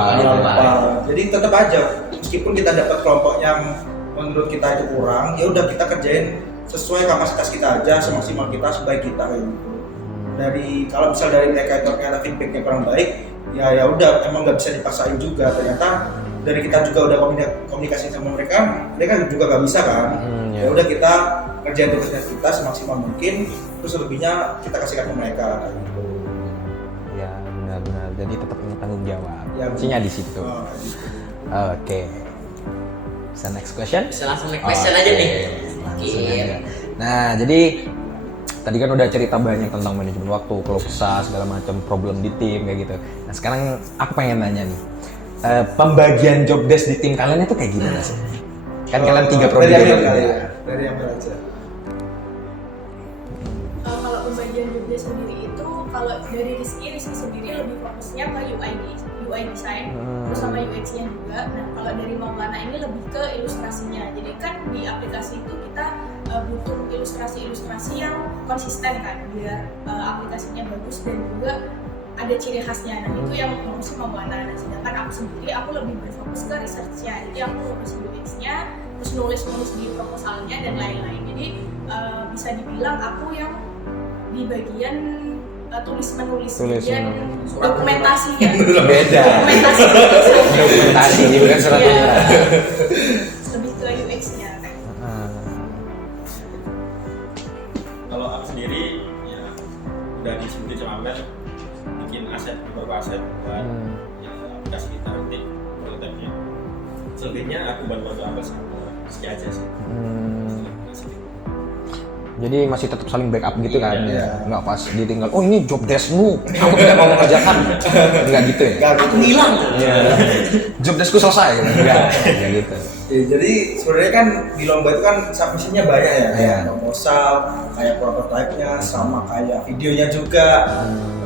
Jadi tetap aja meskipun kita dapat kelompok yang menurut kita itu kurang, ya udah kita kerjain sesuai kapasitas kita aja, semaksimal kita, sebaik kita kayak gitu. Kalau misal dari mereka itu ternyata feedbacknya kurang baik, ya udah emang nggak bisa dipaksain juga. Ternyata dari kita juga udah komunikasi sama mereka juga nggak bisa kan. Ya udah kita kerjain tugasnya kita semaksimal mungkin, terus lebihnya kita kasihkan ke mereka kayak gitu. Ya benar-benar. Jadi tetap ingat tanggung jawab. Ya, kuncinya di situ. Oke. Bisa next question? Bisa langsung next question aja nih. Langsung aja. Nah, jadi tadi kan udah cerita banyak tentang manajemen waktu, keluh kesah, segala macam problem di tim kayak gitu. Nah, sekarang aku pengen nanya nih. Pembagian job desk di tim kalian itu kayak gimana sih? Kan kalian 3 prodi dari yang aja. Kalau pembagian job desk sendiri itu, kalau dari Rizky sendiri lebih fokusnya ke UI design, terus sama UX-nya juga. Nah, kalau dari Maulana ini lebih ke ilustrasinya. Jadi kan di aplikasi itu kita butuh ilustrasi yang konsisten kan, biar aplikasinya bagus dan juga ada ciri khasnya. Nah, itu yang fokus Maulana. Nah, sedangkan aku sendiri lebih berfokus ke research-nya. Jadi aku fokus UX-nya, terus nulis di proposalnya dan lain-lain. Jadi bisa dibilang aku yang di bagian tulis-menulis dan dokumentasi ya. Beda. Dokumentasi bukan surat menyurat. Lebih ke UX-nya kan. Kalau aku sendiri ya udah disebutin sama Amel, bikin beberapa aset buat aplikasi kita nanti prototipe-nya. Selebihnya aku bantu Amel sama Rizky aja sih. Jadi masih tetap saling backup gitu kan? Iya. Nggak pas ditinggal, oh ini job deskmu, aku tidak mau mengerjakan. Nggak gitu ya? Aku hilang. Iya. Job deskku selesai gitu. Nggak gitu. Ya, jadi sebenarnya kan di lomba itu kan submisinya banyak ya, kayak proposal, kayak prototipe-nya, sama kayak videonya juga.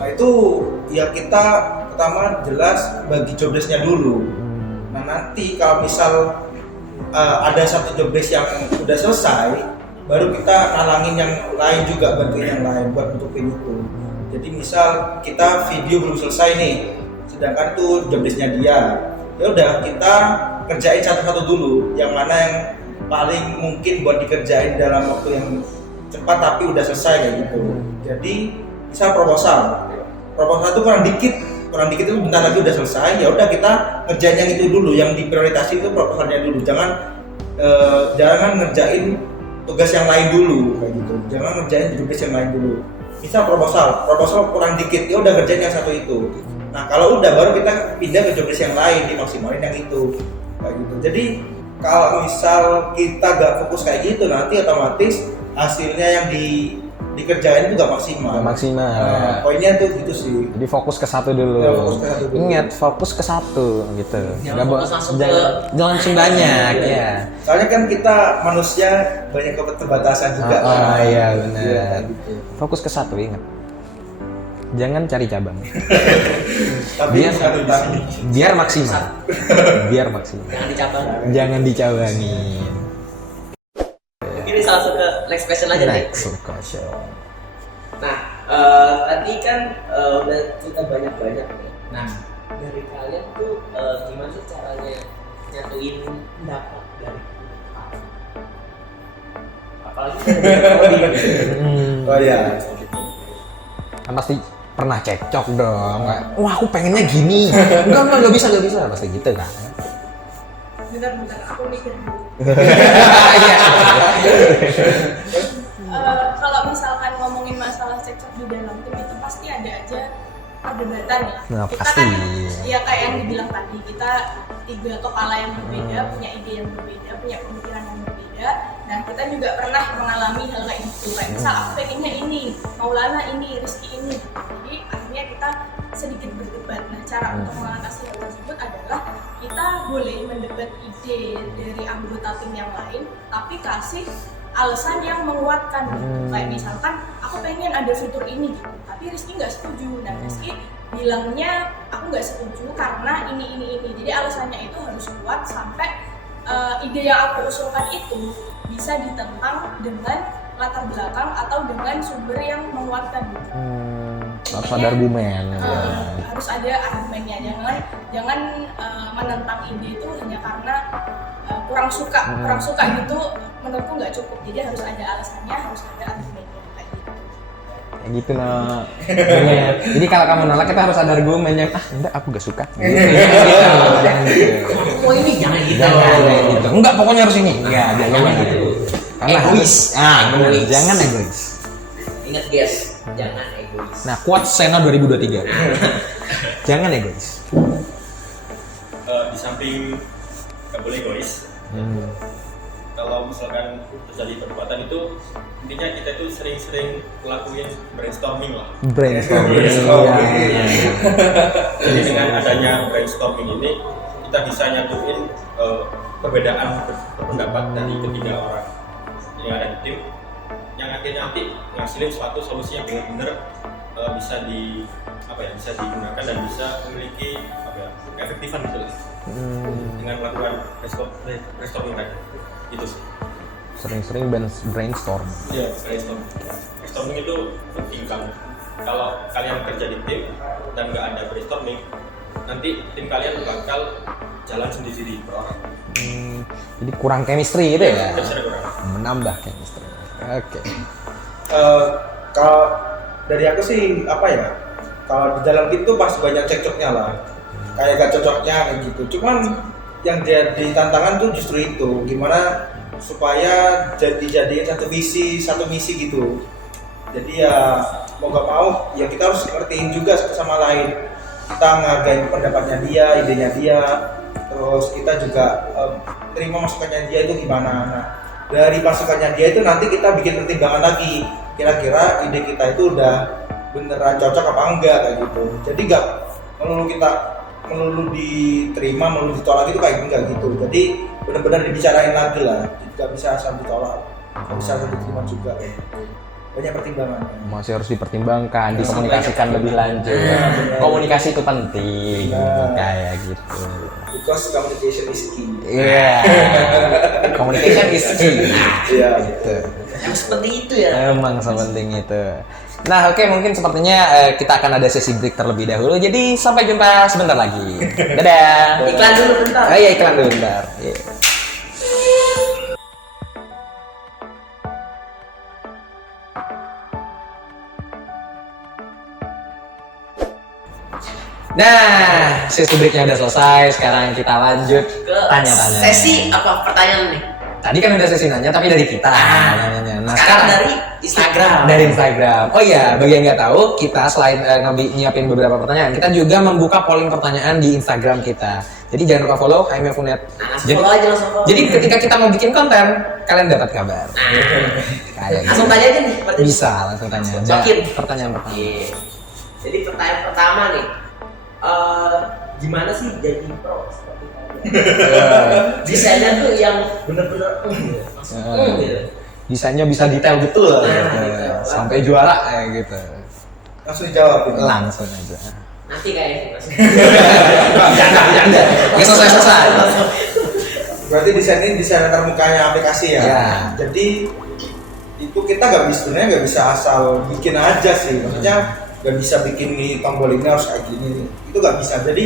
Nah itu ya kita pertama jelas bagi job desk-nya dulu. Nah nanti kalau misal ada satu job desk yang udah selesai, baru kita nalangin yang lain juga, bantuin yang lain buat nutupin itu. Jadi misal kita video belum selesai nih, sedangkan itu job desk-nya dia, ya udah kita kerjain satu-satu dulu, yang mana yang paling mungkin buat dikerjain dalam waktu yang cepat tapi udah selesai kayak gitu. Jadi misal proposal itu kurang dikit itu bentar lagi udah selesai, ya udah kita kerjain yang itu dulu, yang diprioritaskan itu proposalnya dulu, jangan ngerjain tugas yang lain dulu kayak gitu. Jangan ngerjain tugas yang lain dulu. Misal proposal kurang dikit, ya udah kerjain yang satu itu. Nah, kalau udah baru kita pindah ke job desk yang lain, dimaksimalin yang itu. Kayak gitu. Jadi kalau misal kita gak fokus kayak gitu, nanti otomatis hasilnya yang dikerjain itu nggak maksimal. Nggak maksimal. Nah, poinnya tuh gitu sih. Jadi fokus ke satu dulu. Ya, fokus ke satu dulu. Ingat, fokus ke satu gitu. Jangan fokus langsung jangan langsung banyak ya. Soalnya kan kita manusia banyak keterbatasan juga. Iya benar. Iya, gitu. Fokus ke satu, ingat. Jangan cari cabang. Tapi Biar maksimal. Biar maksimal. Jangan dicabang. Jangan dicabangin. Ini langsung ke next question aja nih. Next question. Nah, tadi kan udah cerita banyak-banyak nih. Nah, dari kalian tuh gimana sih caranya nyatuin pendapat dari apalagi dari coding. Oh ya. Kan pasti pernah cekcok dong. Kayak, wah aku pengennya gini. Enggak bisa. Pasti gitu kan. Bentar, aku mikir dulu. Iya. Kalau misalkan ngomongin masalah cekcok di dalam tim itu pasti ada aja perdebatan ya. Nah, Kita pasti. kan ya kayak yang dibilang tadi, kita tiga kepala yang berbeda, punya ide yang berbeda, punya pemikiran yang berbeda, dan kita juga pernah mengalami hal kayak gitu. Kayak misal aku pengennya ini, Maulana ini, Rizky ini. Jadi akhirnya kita sedikit berdebat. Nah, cara untuk mengatasi hal tersebut adalah kita boleh mendebat ide dari anggota tim yang lain, tapi kasih alasan yang menguatkan gitu. Kayak misalkan aku pengen ada fitur ini gitu, tapi Rizky nggak setuju. Nah, Rizky bilangnya aku nggak setuju karena ini. Jadi alasannya itu harus kuat sampai ide yang aku usulkan itu bisa ditentang dengan latar belakang atau dengan sumber yang menguatkan gitu. Harus ada argumen. Harus ada argumennya, jangan menentang ide itu hanya karena kurang suka gitu, menurutku nggak cukup. Jadi harus ada alasannya, harus ada argumennya kayak gitu. Kayak gitu nah. Jadi kalau kamu nolak kita harus ada argumen yang enggak aku gak suka. Jangan gitu. Oh ini jangan gitu. Jangan gitu. Enggak pokoknya harus ini. Enggak, jangan gitu. Karena Egois. benar. Egois. Jangan egois. Ingat guys, jangan egois. Nah, quotes Sena 2023. Jangan egois. Di samping nggak boleh egois, kalau misalkan terjadi perdebatan itu intinya kita itu sering-sering lakuin brainstorming lah. Brainstorming. Brainstorming. Jadi dengan adanya brainstorming ini kita bisa nyatuin perbedaan pendapat dari ketiga orang yang ada di tim, yang akhirnya nanti ngasilin suatu solusi yang benar-benar bisa bisa digunakan dan bisa memiliki keefektifan gitu lah. Dengan melakukan brainstorming tadi itu sih. Sering-sering brainstorm. Iya, brainstorming itu penting kan. Kalau kalian kerja di tim dan nggak ada brainstorming, nanti tim kalian bakal jalan sendiri per orang. Jadi kurang chemistry gitu ya. Chemistry kurang. Menambah chemistry. Oke. Kalau dari aku sih kalau di dalam tim tuh pasti banyak cekcoknya lah, kayak gak cocoknya kayak gitu. Cuman yang jadi tantangan tuh justru itu, gimana supaya jadiin satu visi, satu misi gitu. Jadi ya mau gak mau ya kita harus ngertiin juga satu sama lain. Kita ngargain pendapatnya dia, idenya dia, terus kita juga terima masukannya dia itu gimana. Nah, dari masukannya dia itu nanti kita bikin pertimbangan lagi, kira-kira ide kita itu udah beneran cocok apa enggak kayak gitu. Jadi gak melulu diterima, melulu ditolak itu kayak enggak gitu. Jadi benar-benar dibicarain lagi lah, tidak bisa asal ditolak, tidak bisa asal diterima juga kayak gitu. Banyak pertimbangan. Masih harus dipertimbangkan, dikomunikasikan lebih lanjut. Komunikasi itu penting, kayak gitu. Because communication is key. Iya. Communication is key. Iya. Gitu. Yang seperti itu ya. Emang sepenting itu. Nah, oke, mungkin sepertinya kita akan ada sesi break terlebih dahulu. Jadi sampai jumpa sebentar lagi. Dadah. Iklan dulu bentar. Oh iya, iklan dulu bentar. Yeah. Nah, sesi breaknya udah selesai. Sekarang kita lanjut Ke tanya-tanya. sesi apa pertanyaan nih? Tadi kan udah sesi nanya, tapi dari kita nanyanya. Nah, Sekarang dari Instagram. Dari Instagram. Oh iya, bagi yang nggak tahu, kita selain nyiapin beberapa pertanyaan, kita juga membuka polling pertanyaan di Instagram kita. Jadi jangan lupa follow HMFUNet. Langsung follow aja, langsung follow. Jadi ketika kita mau bikin konten, kalian dapat kabar. kayak gitu. Langsung tanya aja nih. Bisa langsung tanya. Yakin? Pertanyaan pertama. Oke. Jadi pertanyaan pertama nih, gimana sih jadi pro seperti kalian? Desainnya tuh yang bener-bener gitu. Desainnya bisa detail betul Nah, gitu. detail. Sampai juara kayak gitu. Langsung dijawab ini. Langsung aja. Nanti kayaknya Mas. Bercanda. Nggak selesai. Berarti desain ini desain antar mukanya aplikasi ya. Ya. Jadi itu kita sebenarnya nggak bisa asal bikin aja sih. Maksudnya nggak bisa bikin nih tombol ini harus kayak gini. Itu nggak bisa. Jadi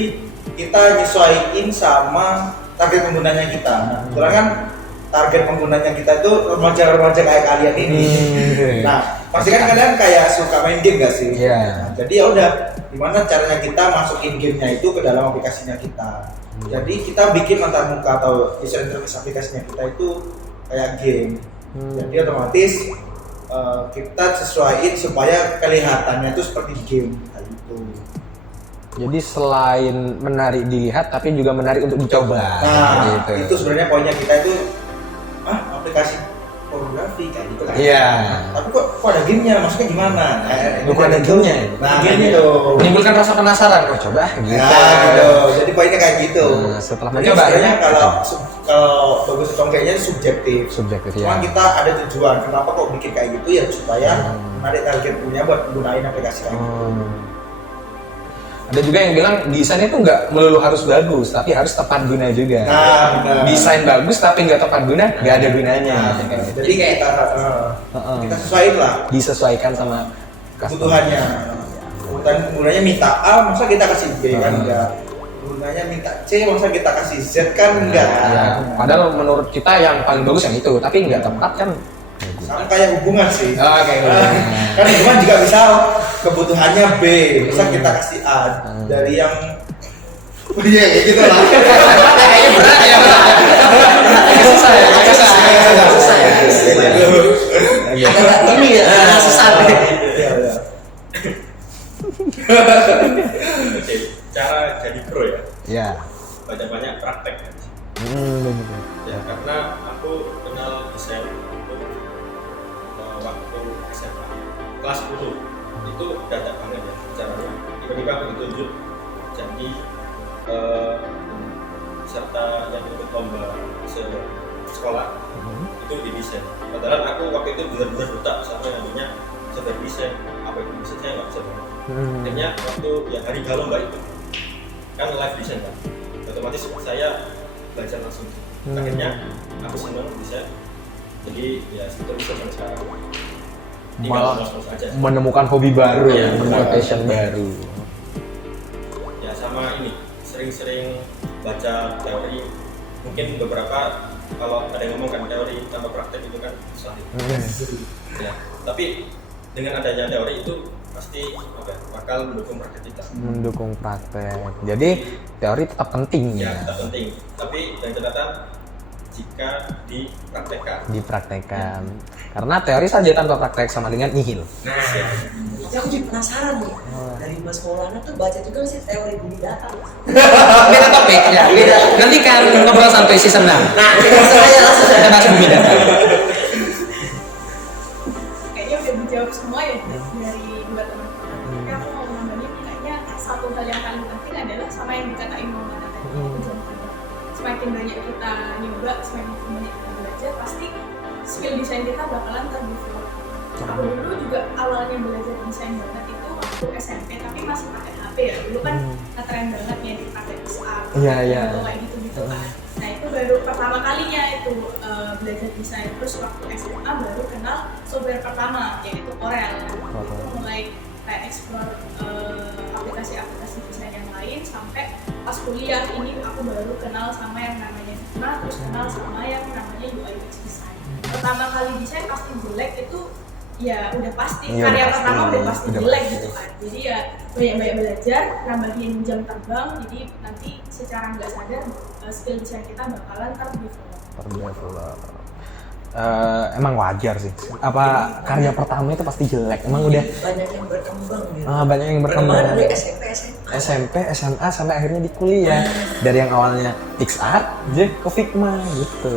kita nyesuaiin sama target penggunanya kita. Nah, kebetulan kan target penggunanya kita itu remaja-remaja kayak kalian ini. Nah, pasti kan kalian kayak suka main game nggak sih? Iya. Nah, jadi ya udah, gimana caranya kita masukin gamenya itu ke dalam aplikasinya kita. Jadi kita bikin antar muka atau desain interface aplikasinya kita itu kayak game. Jadi otomatis kita sesuaiin supaya kelihatannya itu seperti game kayak gitu. Jadi selain menarik dilihat, tapi juga menarik untuk dicoba. Nah, gitu. itu sebenarnya poinnya kita itu aplikasi pornografi kayak gitu kan. Iya. Tapi kok ada gamenya? Maksudnya gimana? Kok ada gamenya? Nah, gitu. Menimbulkan rasa penasaran. Oh coba gitu. Nah, gitu. Jadi poinnya kayak gitu. Nah, setelah Jadi mencoba sebenarnya ya. kalau bagus atau enggaknya subjektif. Subjektif Cuma ya. kita ada tujuan. Kenapa kok bikin kayak gitu ya supaya menarik target punya buat gunain aplikasi kayak gitu. Ada juga yang bilang desain itu nggak melulu harus bagus, tapi harus tepat guna juga. Nah, benar. Desain bagus tapi nggak tepat guna, nggak ada gunanya. Nah, jadi kita kita sesuaiin lah Disesuaikan sama kebutuhannya. Kebutuhan penggunanya minta A, masa kita kasih B kan enggak. Penggunanya minta C, masa kita kasih Z kan enggak. Ya, padahal menurut kita yang paling bagus yang itu, tapi nggak tepat kan. Sama kayak hubungan sih. Oke. Kan hubungan juga bisa kebutuhannya B, masa kita kasih A dari yang iya kayak gitu lah. Kayaknya berat ya. Susah ya. Susah ya. Agak ini ya, susah. Iya, iya. Oke, cara jadi pro ya, Ya. banyak-banyak praktek kan. Ya, karena aku kenal desain itu waktu SMA kelas 10 itu dadak banget ya caranya. Tiba-tiba aku ditunjuk jadi peserta yang ikut lomba sekolah itu di desain. Padahal aku waktu itu benar-benar buta sama yang namanya saudara desain. Apa itu desain saya nggak bisa banget. Akhirnya waktu yang hari lomba itu kan live desain kan, otomatis saya belajar langsung. Akhirnya aku senang bisa, jadi ya terus sampai sekarang. Tinggal ngos-ngos aja. Menemukan hobi baru, Iya, menemukan benar. passion baru. Ya sama ini, sering-sering baca teori. Mungkin beberapa kalau ada yang ngomong kan teori tanpa praktek itu kan susah. Ya, tapi dengan adanya teori itu pasti bakal mendukung praktek kita. Mendukung praktek. Jadi teori tetap penting Ya, ya. tetap penting. Tapi dengan catatan jika Dipraktekkan. Karena teori saja tanpa praktek sama dengan nihil. Nah, tapi aku jadi penasaran nih. Dari Mas Maulana tuh baca juga sih teori bumi datar. Beda topik ya. Nanti kan ngobrol sampai season 6. Nah, langsung aja langsung. Kita bahas bumi datar. Kayaknya udah dijawab semua ya dari dua teman-teman. Tapi aku mau nambahin kayaknya satu hal yang paling penting adalah sama yang dikatain Maulana tadi, itu jam terbang. Semakin banyak kita nyoba, semakin banyak kita belajar, pasti skill desain kita bakalan terdevelop. Aku dulu juga awalnya belajar desain banget itu waktu SMP, tapi masih pakai HP ya. Dulu kan ngetren banget ya dipakai XR, Iya. kayak gitu kan. Nah itu baru pertama kalinya itu belajar desain. Terus waktu SMA baru kenal software pertama yaitu Corel. Itu mulai kayak explore aplikasi-aplikasi desain yang lain sampai pas kuliah ini aku baru kenal sama yang namanya Figma, terus kenal sama yang namanya UI UX design. Pertama kali desain pasti jelek itu ya udah pasti, Iya, karya udah pertama pasti. udah pasti Udah jelek pasti. gitu kan. Jadi ya banyak-banyak belajar, nambahin jam terbang, jadi nanti secara nggak sadar skill desain kita bakalan terdevelop. Emang wajar sih. Apa karya pertama itu pasti jelek. Emang udah Banyak yang berkembang gitu. banyak yang berkembang. Dari SMP, SMA. SMP, SMA sampai akhirnya di kuliah. Dari yang awalnya XR, jadi ke Figma gitu.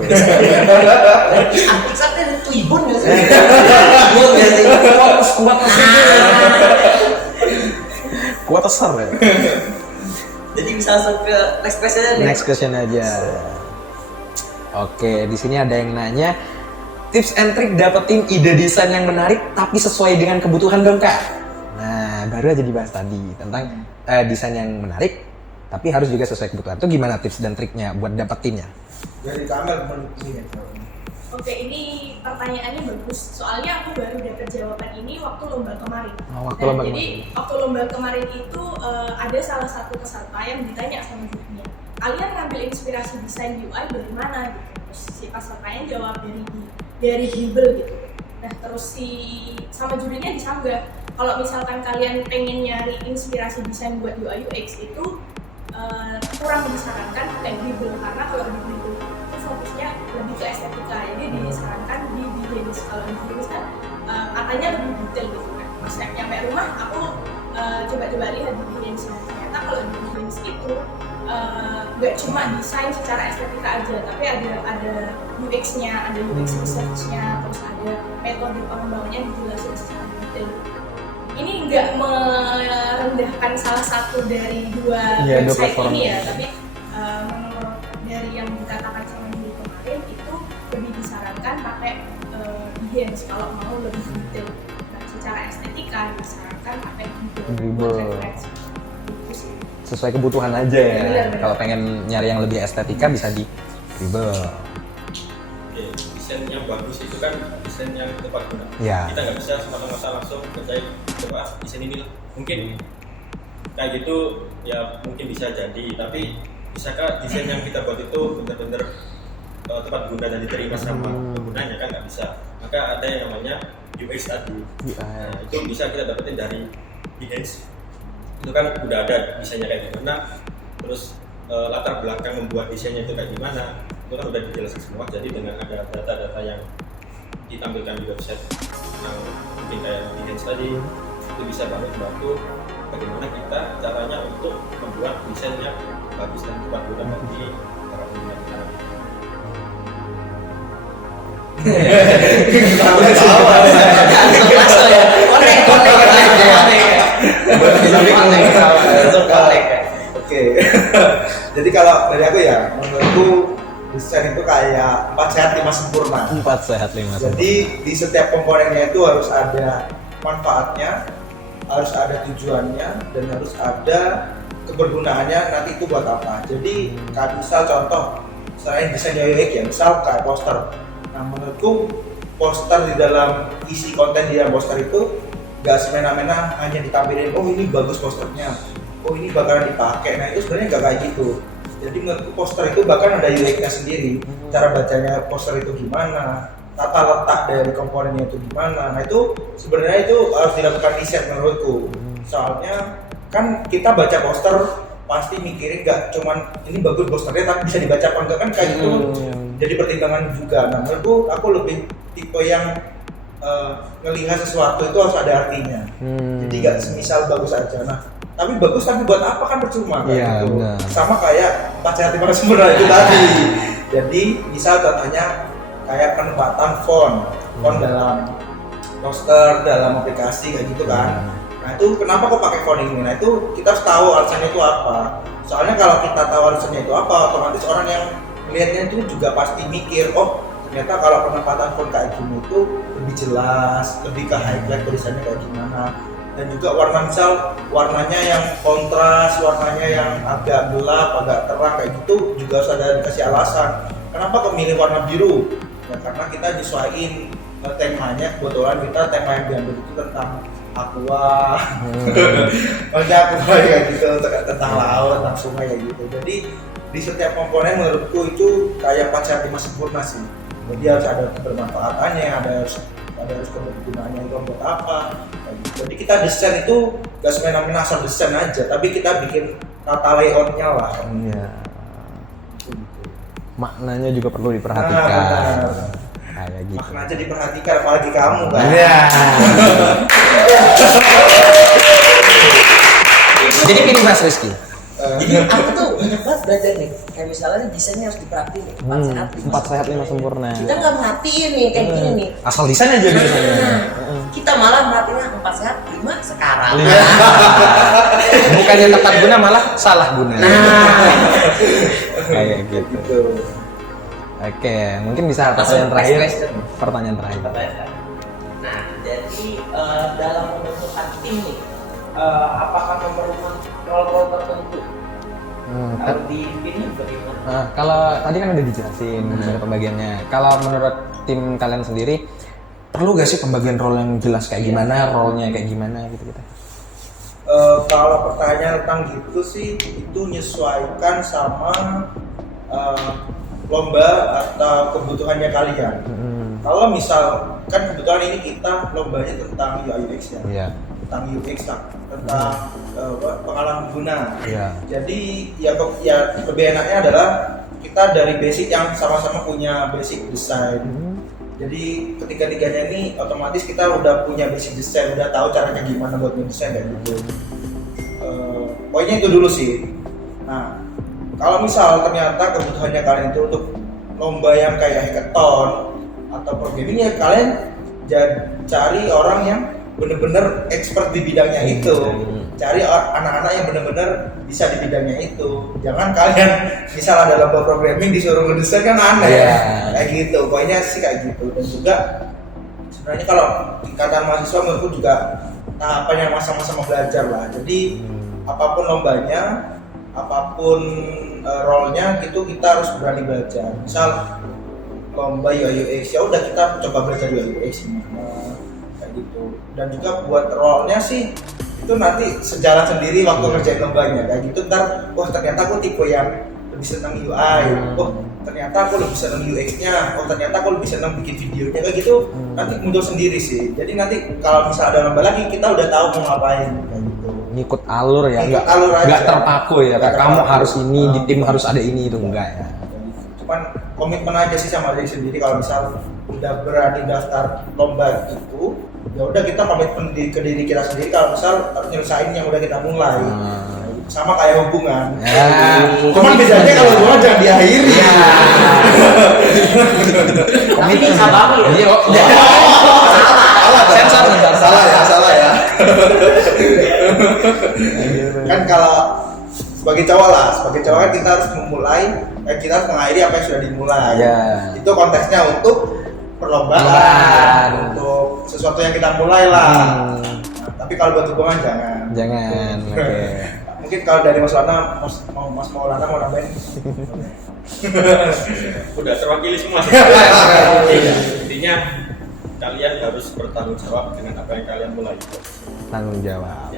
Artisnya itu ibon nggak sih? Ibon nggak sih? Kuat kuat besar ya. Jadi bisa langsung ke next question aja deh. Next question aja. Oke, di sini ada yang nanya tips and trick dapetin ide desain yang menarik tapi sesuai dengan kebutuhan dong kak. Nah, baru aja dibahas tadi tentang desain yang menarik tapi harus juga sesuai kebutuhan. Itu gimana tips dan triknya buat dapetinnya? Dari kamera menurut ini. Oke, ini pertanyaannya bagus. Soalnya aku baru dapat jawaban ini waktu lomba kemarin. Waktu lomba jadi waktu lomba kemarin itu ada salah satu peserta yang ditanya sama jurinya, kalian ngambil inspirasi desain UI dari mana gitu. Terus si pesertanya jawab dari Dribble gitu. Nah terus sama jurinya disanggah, kalau misalkan kalian pengen nyari inspirasi desain buat UI UX itu kurang disarankan pakai Dribble, karena kalau di Dribble itu fokusnya lebih ke estetika, jadi disarankan di Behance. Kalau di Behance kan katanya lebih detail gitu kan. Pas nyampe rumah aku coba-coba lihat di Behance, ternyata kalau di Behance itu nggak cuma desain secara estetika aja, tapi ada UX-nya, ada UX research-nya, terus ada metode pengembangannya dijelasin secara detail. Ini nggak merendahkan salah satu dari dua website ini ya, tapi menurut dari yang dikatakan sama diri kemarin itu lebih disarankan pakai Behance kalau mau lebih detail. Nah, secara estetika disarankan pakai Dribble. Sesuai kebutuhan aja ya. Kalau pengen nyari yang lebih estetika bisa di Dribble. Oke, desain yang bagus itu kan desain yang tepat guna. Ya. Kita nggak bisa semata-mata langsung percaya coba desain ini lah. Mungkin kayak gitu ya, mungkin bisa jadi. Tapi bisakah desain yang kita buat itu benar-benar tepat guna dan diterima sama penggunanya? Kan nggak bisa. Maka ada yang namanya UX tadi. Nah, itu bisa kita dapetin dari Behance. Itu kan udah ada desainnya kayak gimana, terus latar belakang membuat desainnya itu kayak gimana, itu kan udah dijelaskan semua. Jadi dengan ada data-data yang ditampilkan di website yang mungkin kayak Behance tadi, itu bisa bantu bagaimana kita caranya untuk membuat desain yang bagus dan tepat guna bagi para pengguna kita. Langsung ya. Oke. Jadi kalau dari aku ya, menurutku desain itu kayak 4 sehat 5 sempurna. 4 sehat 5 sempurna. Jadi di setiap komponennya itu harus ada manfaatnya, harus ada tujuannya, dan harus ada kebergunaannya nanti itu buat apa. Jadi kayak misal contoh, selain desain UX ya, misal kayak poster. Nah menurutku poster di dalam isi konten di dalam poster itu gak semena-mena hanya ditampilin, oh ini bagus posternya, oh ini bakalan dipakai. Nah itu sebenarnya gak kayak gitu. Jadi menurutku poster itu bahkan ada UX-nya sendiri, cara bacanya poster itu gimana, tata letak dari komponennya itu gimana. Nah itu sebenarnya itu harus dilakukan riset menurutku. Soalnya kan kita baca poster pasti mikirin gak cuman ini bagus posternya tapi bisa dibaca apa enggak, kan kayak gitu. Jadi pertimbangan juga. Nah menurutku aku lebih tipe yang ngelihat sesuatu itu harus ada artinya. Jadi gak semisal bagus aja. Nah tapi bagus tapi buat apa kan percuma kan gitu. Sama kayak 4 sehat 5 sempurna itu tadi. Jadi misal contohnya kayak penempatan font dalam poster, dalam aplikasi kayak gitu kan. Nah itu kenapa kok pakai font ini? Nah itu kita harus tahu alasannya itu apa. Soalnya kalau kita tahu alasannya itu apa, otomatis orang yang melihatnya itu juga pasti mikir, oh ternyata kalau penempatan font kayak gini itu lebih jelas, lebih ke highlight tulisannya kayak gimana. Dan juga warna, misal warnanya yang kontras, warnanya yang agak gelap, agak terang kayak gitu juga harus ada dikasih alasan. Kenapa kemilih warna biru? Ya karena kita nyesuaiin temanya, kebetulan kita tema yang diambil itu tentang aqua, maksudnya aqua kayak gitu, tentang laut, tentang sungai kayak gitu. Jadi di setiap komponen menurutku itu kayak 4 sehat 5 sempurna sih. Jadi harus ada kebermanfaatannya, harus kebergunaannya itu buat apa. Jadi kita desain itu gak semena-mena asal desain aja, tapi kita bikin tata layoutnya lah. Iya. Maknanya juga perlu diperhatikan. Kayak gitu. Makna aja diperhatikan, apalagi kamu kan. Iya. Jadi pilih Mas Rizky. Jadi aku tuh banyak banget belajar nih. Kayak misalnya desainnya harus dipraktiin nih. 4 sehat 5 sempurna. Kita nggak merhatiin nih kayak gini nih. Asal desain aja biasanya. Kita malah merhatiinnya 4 sehat 5 sekarang. Bukannya tepat guna malah salah guna. Kayak gitu. Oke, mungkin bisa pertanyaan terakhir. Pertanyaan terakhir. Nah, jadi dalam pembentukan tim nih, apakah memerlukan role-role tertentu? Harus dipilih bagaimana? Kalau tadi kan udah dijelasin cara pembagiannya. Kalau menurut tim kalian sendiri, perlu gak sih pembagian role yang jelas kayak gimana, role-nya kayak gimana gitu-gitu? Kalau pertanyaan tentang gitu sih, itu menyesuaikan sama lomba atau kebutuhannya kalian. Kalau misal kan kebetulan ini kita lombanya tentang UI UX ya, tentang UX lah, tentang pengalaman pengguna. Jadi ya lebih enaknya adalah kita dari basic yang sama-sama punya basic desain. Jadi ketiga-tiganya ini otomatis kita udah punya basic desain, udah tahu caranya gimana buat ngedesain kayak gitu. Poinnya itu dulu sih. Nah, kalau misal ternyata kebutuhannya kalian itu untuk lomba yang kayak hackathon atau programming, ya kalian cari orang yang bener-bener expert di bidangnya itu. Cari anak-anak yang bener-bener bisa di bidangnya itu. Jangan kalian misal ada lomba programming disuruh ngedesain kan aneh. Kayak gitu. Pokoknya sih kayak gitu. Dan juga sebenarnya kalau tingkatan mahasiswa menurutku juga tahapan yang sama-sama belajar lah. Jadi apapun lombanya, apapun role-nya gitu, kita harus berani belajar. Misal lomba UI UX, ya udah kita coba belajar UI UX gimana kayak gitu. Dan juga buat role-nya sih itu nanti sejalan sendiri waktu ngerjain lombanya kayak gitu. Ntar wah ternyata aku tipe yang lebih senang UI, wah ternyata aku lebih senang UX-nya, oh ternyata aku lebih senang bikin videonya kayak gitu. Nanti muncul sendiri sih. Jadi nanti kalau misal ada lomba lagi kita udah tahu mau ngapain kayak gitu. Ngikut alur ya, nggak terpaku ya, kayak kamu harus ini, di tim harus ada ini, itu enggak ya. Cuman komitmen aja sih sama diri sendiri. Kalau misal udah berani daftar lomba itu, ya udah kita komitmen ke diri kita sendiri kalau misal nyelesain yang udah kita mulai. Sama kayak hubungan. Cuman bedanya kalau hubungan jangan diakhiri. Komitmen sama ya? Iya. Salah ya. Kan kalau sebagai cowok kan kita harus memulai, kita harus mengakhiri apa yang sudah dimulai. Itu konteksnya untuk perlombaan, untuk sesuatu yang kita mulai lah. Nah, tapi kalau buat hubungan jangan. Oke. Mungkin kalau dari Mas Maulana mau nambahin? Udah terwakili semua. Intinya kalian harus bertanggung jawab dengan apa yang kalian mulai. Tanggung jawab.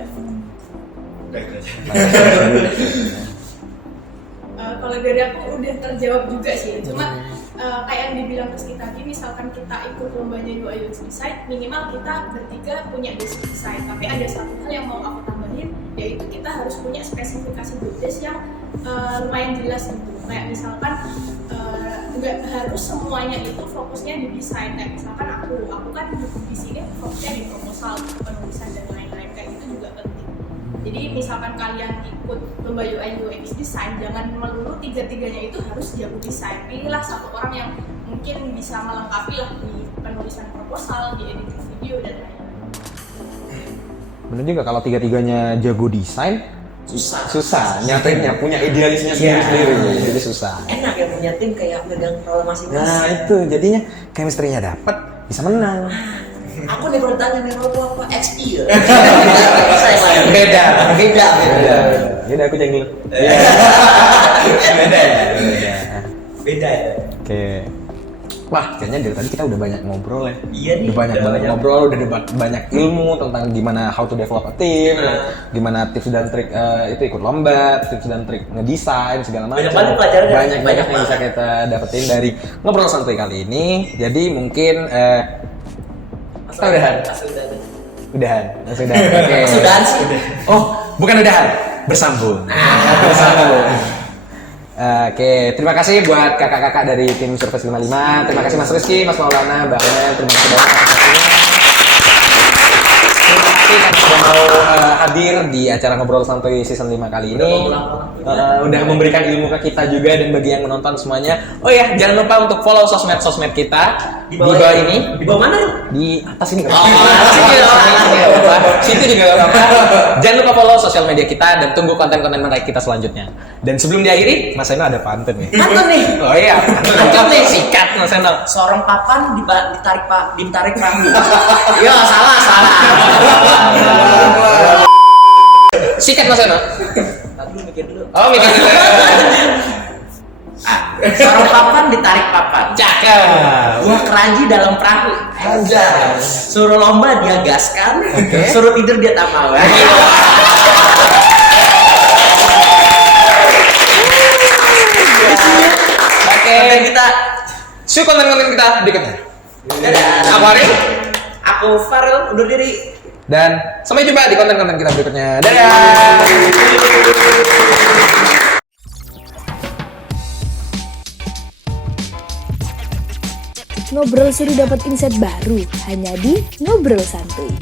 Kalau dari aku udah terjawab juga sih, cuma kayak yang dibilang Rizky tadi, misalkan kita ikut lombanya UI UX Design, minimal kita bertiga punya basic design. Tapi ada satu hal yang mau aku tambahin, yaitu kita harus punya spesifikasi bodies yang lumayan jelas gitu. Kayak misalkan nggak harus semuanya itu fokusnya di desain. Kayak misalkan aku kan di sini fokusnya di proposal, penulisan dan lain-lain, kayak gitu juga penting. Jadi misalkan kalian ikut lomba UI UX Design, jangan melulu tiga-tiganya itu harus jago desain. Pilihlah satu orang yang mungkin bisa melengkapi lah di penulisan proposal, di editing video dan lain-lain. Bener juga, kalau tiga-tiganya jago desain, susah nyatanya, punya idealisnya sendiri, jadi susah. Enak ya punya tim kayak megang role masing-masing. Nah itu jadinya chemistry-nya dapat, bisa menang. Aku nih kalau tanya nih role apa XP ya. Beda. Yaudah aku cengil. Beda ya. Oke. Wah, kayaknya dari tadi kita udah banyak ngobrol ya. Iya nih. Udah banyak ngobrol, udah banyak ilmu tentang gimana how to develop a team, gimana tips dan trik itu ikut lomba, tips dan trik ngedesain segala macam. Banyak pelajaran. Banyak yang bisa kita dapetin dari ngobrol santai kali ini. Jadi mungkin kita udahan. Langsung udahan. Oke. Udahan sih. Oh, bukan udahan. Bersambung. Oke, terima kasih buat kakak-kakak dari tim Surface 55. Terima kasih Mas Rizky, Mas Maulana, Mbak Amel. Terima kasih banyak atas waktunya. kasih karena sudah mau hadir di acara Ngobrol Santuy season 5 kali ini. Udah memberikan ilmu ke kita juga dan bagi yang menonton semuanya. Oh ya, jangan lupa untuk follow sosmed kita di bawah ini. Di bawah mana? Di atas ini nggak apa-apa. Situ juga nggak apa-apa. Jangan lupa follow sosial media kita dan tunggu konten-konten menarik kita selanjutnya. Dan sebelum diakhiri, Mas Eno ada pantun nih. Pantun nih. Oh iya, pantun nih sikat Mas Eno. Seorang papan ditarik perahu. Ya salah. Sikat Mas Eno. Tadi lu mikir dulu. Oh mikir dulu. Seorang papan ditarik papan. Cakep. Buah keranji dalam perahu. Anjay. Suruh lomba dia gaskan. Oke. Suruh tidur dia tak mau. Oke, Kita see konten-konten kita berikutnya. dadah. Aku Arif. Aku Farel undur diri. Dan sampai jumpa di konten-konten kita berikutnya. Dadah. Ngobrol seru dapat insight baru hanya di Ngobrol Santuy.